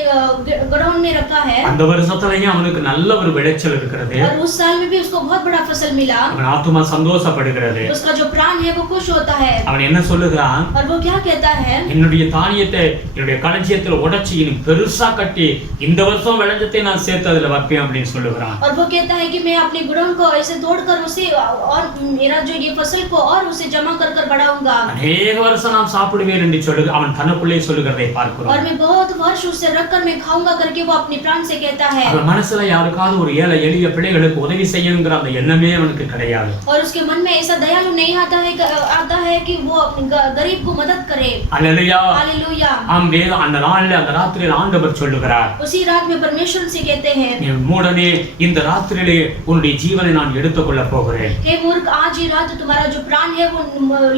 गोडाउन में रखा है। அந்த வருஷத்துலயும் அவனுக்கு நல்ல ஒரு விளைச்சல் இருக்கிறது. और उस साल में भी उसको बहुत बड़ा फसल मिला। அவன் ஆத்துமா சந்தோஷப்படுகிறது. उसका जो प्राण है वो खुश होता है। அவன் என்ன சொல்லுகிறான்? और वो क्या कहता है? என்னுடைய தானியத்தை என்னுடைய களஞ்சியத்துல உடைச்சி இன்னும் பெருசா கட்டி இந்த வருஷம் விளைஞ்சத்தை நான் சேர்த்து அதுல வைப்பேன் அப்படின்னு சொல்லுகிறான். और वो कहता है कि मैं अपने गुडाउन को ऐसे तोड़कर उसे और मेरा जो ये फसल को और उसे जमा कर बढ़ाऊंगा। अनेक वर्ष நாம் சாப்பிடுவேன் என்று சொல்லு அவன் தனக்குள்ளே சொல்லுகிறதை பார்க்கிறோம். और मैं बहुत वर्ष उससे रख रखकर मैं खाऊंगा करके वो अपने प्राण से कहता है। அவன் மனசுல யாருக்காவது ஒரு ஏழை எளிய பிள்ளைகளுக்கு உதவி செய்யணுங்கிற அந்த எண்ணமே அவனுக்கு கிடையாது. और उसके मन में ऐसा दयालु नहीं आता है कि वो अपने गरीब को मदद करे। அல்லேலூயா. हालेलुया। ஆம், வேதம் அந்த நாள்ல அந்த ராத்திரியில் ஆண்டவர் சொல்லுகிறார், उसी रात में परमेश्वर से कहते हैं, நீ மூடனே இந்த ராத்திரியிலே உன்னுடைய ஜீவனை நான் எடுத்துக்கொள்ள போகிறேன். हे मूर्ख, आज ही रात तुम्हारा जो प्राण है वो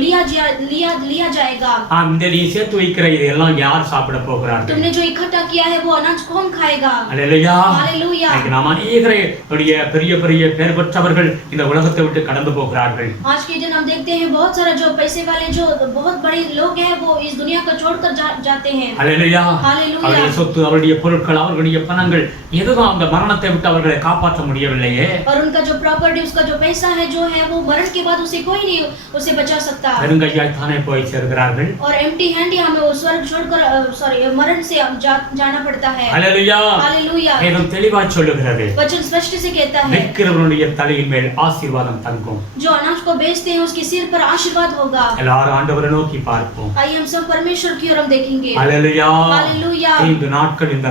लिया जाएगा। ஆம், இந்த நீ சேர்த்து வைக்கிற இதெல்லாம் யார் சாப்பிட போகிறார்கள்? तुमने जो इकट्ठा किया है वो अनाज कौन खाएगा? அல்லேலூயா. हालेलुया। இன்னைக்கு நாம் அநேகரை பெரிய பெரிய பெயர் பெற்றவர்கள் இந்த உலகத்தை விட்டு கடந்து போகிறார்கள். आज के दिन हम देखते हैं बहुत सारा जो पैसे वाले जो बहुत बड़े लोग हैं वो इस दुनिया को छोड़कर जाते हैं। அல்லேலூயா. हालेलुया। அவருடைய சொத்து, அவருடைய பொருட்கள், அவர்களுடைய பணங்கள் எதுவும் அந்த மரணத்தை விட்டு அவர்களை காப்பாற்ற முடியவில்லையே. और उनका जो प्रॉपर्टी, उसका जो पैसा है जो है वो मरण के बाद उसे कोई नहीं उसे बचा सकता। வெறுங்கையாய் தானே போய் சேர்கிறார்கள். और एम्प्टी हैंड ही हमें वो स्वर्ग छोड़कर मरण से जाना पड़ता है। அல்லேலூயா. हालेलुया। வேதம் தெளிவாய் சொல்லுகிறது, वचन स्पष्ट से कहता है, விற்கிறவனுடைய தலையின் மேல் ஆசீர்வாதம் தங்கும். जो अनाज को बेचते हैं उसके सिर पर आशीर्वाद होगा। எல்லாரும் ஆண்டவரை நோக்கி பார்ப்போம். आइए हम सब परमेश्वर की ओर हम देखेंगे। அல்லேலூயா. हालेलुया। இந்த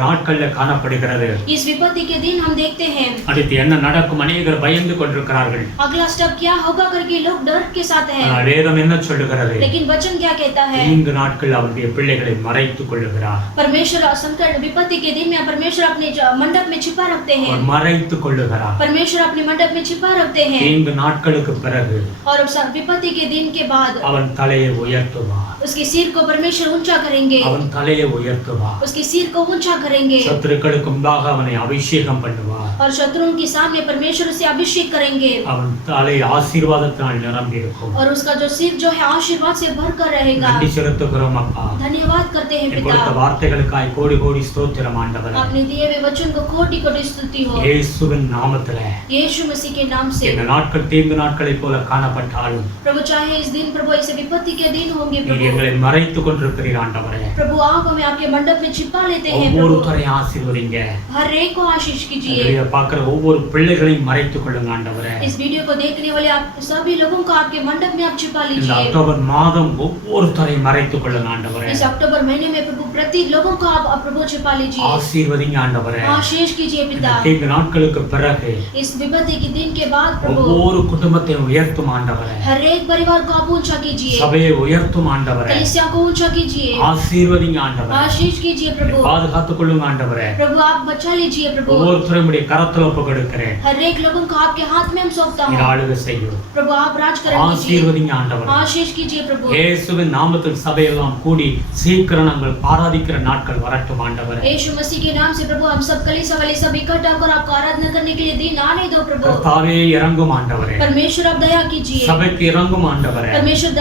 நாட்கள்ல காணப்படுகிறது. इस विपत्ति के दिन हम देखते हैं அடுத்து என்ன நடக்கும்? அநேகர் பயந்து கொண்டிருக்கிறார்கள். अगला स्टेप क्या होगा करके लोग डर के साथ हैं। ஆனால் வேதம் என்ன சொல்லுகிறது? लेकिन वचन क्या कहता है? இந்த நாட்கள் அவருடைய பிள்ளைகளை மறைத்துக் கொள்ளுகிறார். परमेश्वर संकट विपत्ति के दिन में परमेश्वर अपने मंडप में छिपा रखते हैं। அவர் மறைத்துக் கொள்ளுகிறார். परमेश्वर अपने मंडप में छिपा रखते हैं। இந்த நாட்களுக்கு பிறகு और विपत्ति के दिन के बाद அவன் தலையை உயர்த்துவார். उसके सिर को परमेश्वर ऊंचा करेंगे। அவன் தலையை உயர்த்துவார். उसके सिर को ऊंचा करेंगे। சத்துருக்களுக்கு முன்பாக அவனை அபிஷேகம் பண்ணுவார். और शत्रुओं के सामने परमेश्वर उसे अभिषेक करेंगे। அவன் தலை ஆசீர்வாதத்தால் நிரம்பி இருக்கும். और उसका जो सिर जो है आशीर्वाद से भरकर रहेगा। நன்றி செலுத்துகிறோம் அப்பா. धन्यवाद करते हैं கொடுத்த पिता। வார்த்தைகளுக்காய் கோடி கோடி ஸ்தோத்திரம் ஆண்டவரே. आपने दिए हुए वचन को कोटि कोटि स्तुति हो। இயேசுவின் நாமத்திலே यीशु मसीह के नाम से। இந்த நாட்கள் தீர்ந்த நாட்களைப் போல காணப்பட்டாலும் प्रभु चाहे इस दिन प्रभु ऐसे विपत्ति के दिन होंगे நீர் प्रभु। எங்களை மறைத்துக் கொண்டிருக்கிறீர் ஆண்டவரே. प्रभु आप हमें आपके मंडप में छिपा लेते हैं प्रभु। ஒவ்வொருத்தரையும் ஆசீர்வதிங்க. हर एक को आशीष कीजिए। இதை பார்க்கிற ஒவ்வொரு பிள்ளைகளையும் மறைத்துக் கொள்ளுங்க ஆண்டவரே. इस वीडियो को देखने वाले आप सभी लोगों को आपके मंडप में आप छिपा இந்த लीजिए। அக்டோபர் மாதம் ஒவ்வொருத்தரையும் மறைத்துக் கொள்ளுங்க ஆண்டவரே. इस अक्टूबर महीने में प्रभु प्रति लोगों को आप प्रभु छिपा लीजिए। ஆசீர்வதிங்க ஆண்டவரே. आशीष कीजिए पिता। இந்த நாட்களுக்கு பிறகு इस विपत्ति के दिन के बाद प्रभु ஒவ்வொரு குடும்பத்தையும் உயர்த்தும் ஆண்டவரே. हर एक परिवार को आप ऊंचा कीजिए। சபையை உயர்த்தும் ஆண்டவரே. कलीसिया को ऊंचा कीजिए। ஆசீர்வதிங்க ஆண்டவரே. आशीष कीजिए प्रभु। பாதுகாத்துக் கொள்ளுங்க ஆண்டவரே. प्रभु आप बचा लीजिए प्रभु। ஒவ்வொருத்தரையும் உடைய கரத்தில் ஒப்புக் கொடுக்கிறேன். हर एक लोगों को आपके हाथ में हम सौंपता நீர் हूँ ஆளுகை செய்யும். प्रभु। आप राज करें कीजिए। ஆசீர்வதிங்க ஆண்டவரே. आशीष कीजिए प्रभु। இயேசுவின் நாமத்தில் சபையெல்லாம் கூடி சீக்கிரம் நாங்கள் ஆராதிக்கிற நாட்கள் வரட்டும் ஆண்டவரே. यीशु मसीह के नाम से प्रभु हम सब कलीसिया वाले सब इकट्ठा होकर आपको आराधना करने के लिए दिन आने दो प्रभु। கர்த்தாவே இறங்கும் ஆண்டவரே. परमेश्वर आप दया कीजिए। சபைக்கு இறங்கும் ஆண்டவரே. परमेश्वर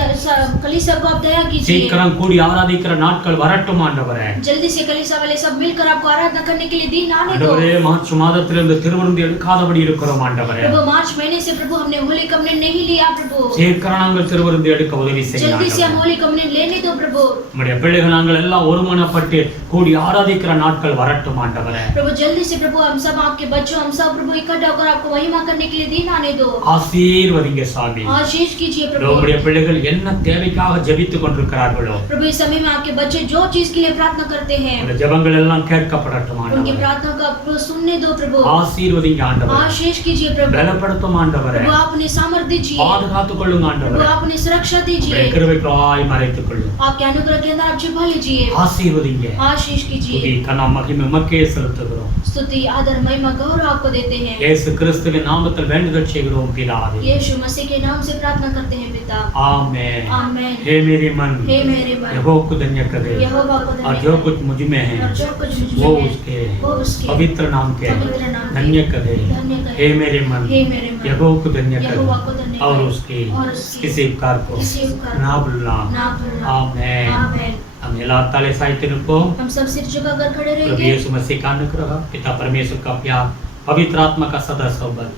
कलीसिया को आप दया कीजिए। சீக்கிரம் கூடி ஆராதிக்கிற நாட்கள் வரட்டும் ஆண்டவரே. जल्दी से कलीसिया वाले सब मिलकर आपको आराधना करने के लिए दिन आने दो ஆண்டவரே, மார்ச் மாதத்திலிருந்து திருவிருந்து எடுக்காதபடி இருக்கிறோம் ஆண்டவரே. प्रभु। मार्च महीने से प्रभु हमने होली कम्युनियन नहीं लिया प्रभु। சீக்கிரம் நாங்கள் திருவிருந்து எடுக்க உதவி செய்யுங்க जल्दी से हम ஆண்டவரே. होली कम्युनियन लेने दो प्रभु। நம்முடைய பிள்ளைகள் நாங்கள் எல்லாம் ஒருமனப்பட்டு கூடி ஆராதிக்கிற நாட்கள் வரட்டும் ஆண்டவரே. प्रभु जल्दी से प्रभु हम सब आपके बच्चों हम सब प्रभु इकट्ठा होकर आपको महिमा करने के लिए दिन आने दो। ஆசீர்வதிங்க சாமி. आशीष कीजिए प्रभु। நம்முடைய பிள்ளைகள் என்ன தேவைக்காக ஜெபித்துக் கொண்டிருக்கிறார்களோ प्रभु इस समय में आपके बच्चे जो चीज के लिए प्रार्थना करते हैं அந்த ஜெபங்கள் எல்லாம் கேட்கப்படட்டும் उनकी ஆண்டவரே. प्रार्थना को आप सुनने दो प्रभु। ஆசீர்வதிங்க ஆண்டவரே. आशीष कीजिए प्रभु। பலப்படுத்தும் ஆண்டவரே. प्रभु आप उन्हें सामर्थ्य दीजिए। பாதுகாத்துக் கொள்ளுங்க प्रभु ஆண்டவரே. आप उन्हें सुरक्षा दीजिए। உம்முடைய கிருபைகளாய் மறைத்துக் கொள்ளும். आपके अनुग्रह के अंदर आप छिपा लीजिए। ஆசீர்வதிங்க. आशीष कीजिए। துதி கனம் மகிமை உமக்கே செலுத்துகிறோம். स्तुति आदर महिमा गौरव आपको देते हैं। இயேசு கிறிஸ்துவின் நாமத்தில் வேண்டுதல் செய்கிறோம் பிதாவே. यीशु मसीह के नाम से प्रार्थना करते हैं पिता। आमेन. आमेन। हे मेरे मन हे मेरे मन यहोवा को धन्य करे यहोवा को और धन्य जो करे। कुछ मुझ में है और जो कुछ मुझ वो में है, उसके वो उसके पवित्र नाम के पवित्र नाम के धन्य करे। धन्य करे। हे मेरे मन हे मेरे मन यहोवा को धन्य यहोवा को करे धन्य और करे। उसके और उसके किसी उपकार को किसी उपकार ना भूलना। ना भूलना। आमेन. आमेन। हम எல்லா தலை சாய்த்து நிற்போம். हम सब सिर झुकाकर खड़े प्रभु रहेंगे। यीशु मसीह का अनुग्रह, पिता परमेश्वर का प्यार, पवित्र आत्मा का सदा सोबत,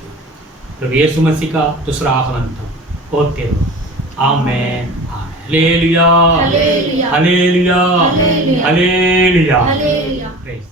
प्रभु यीशु मसीह का दूसरा आगमन होते रहो. Amen. Hallelujah hallelujah hallelujah hallelujah hallelujah. Hallelujah. Praise.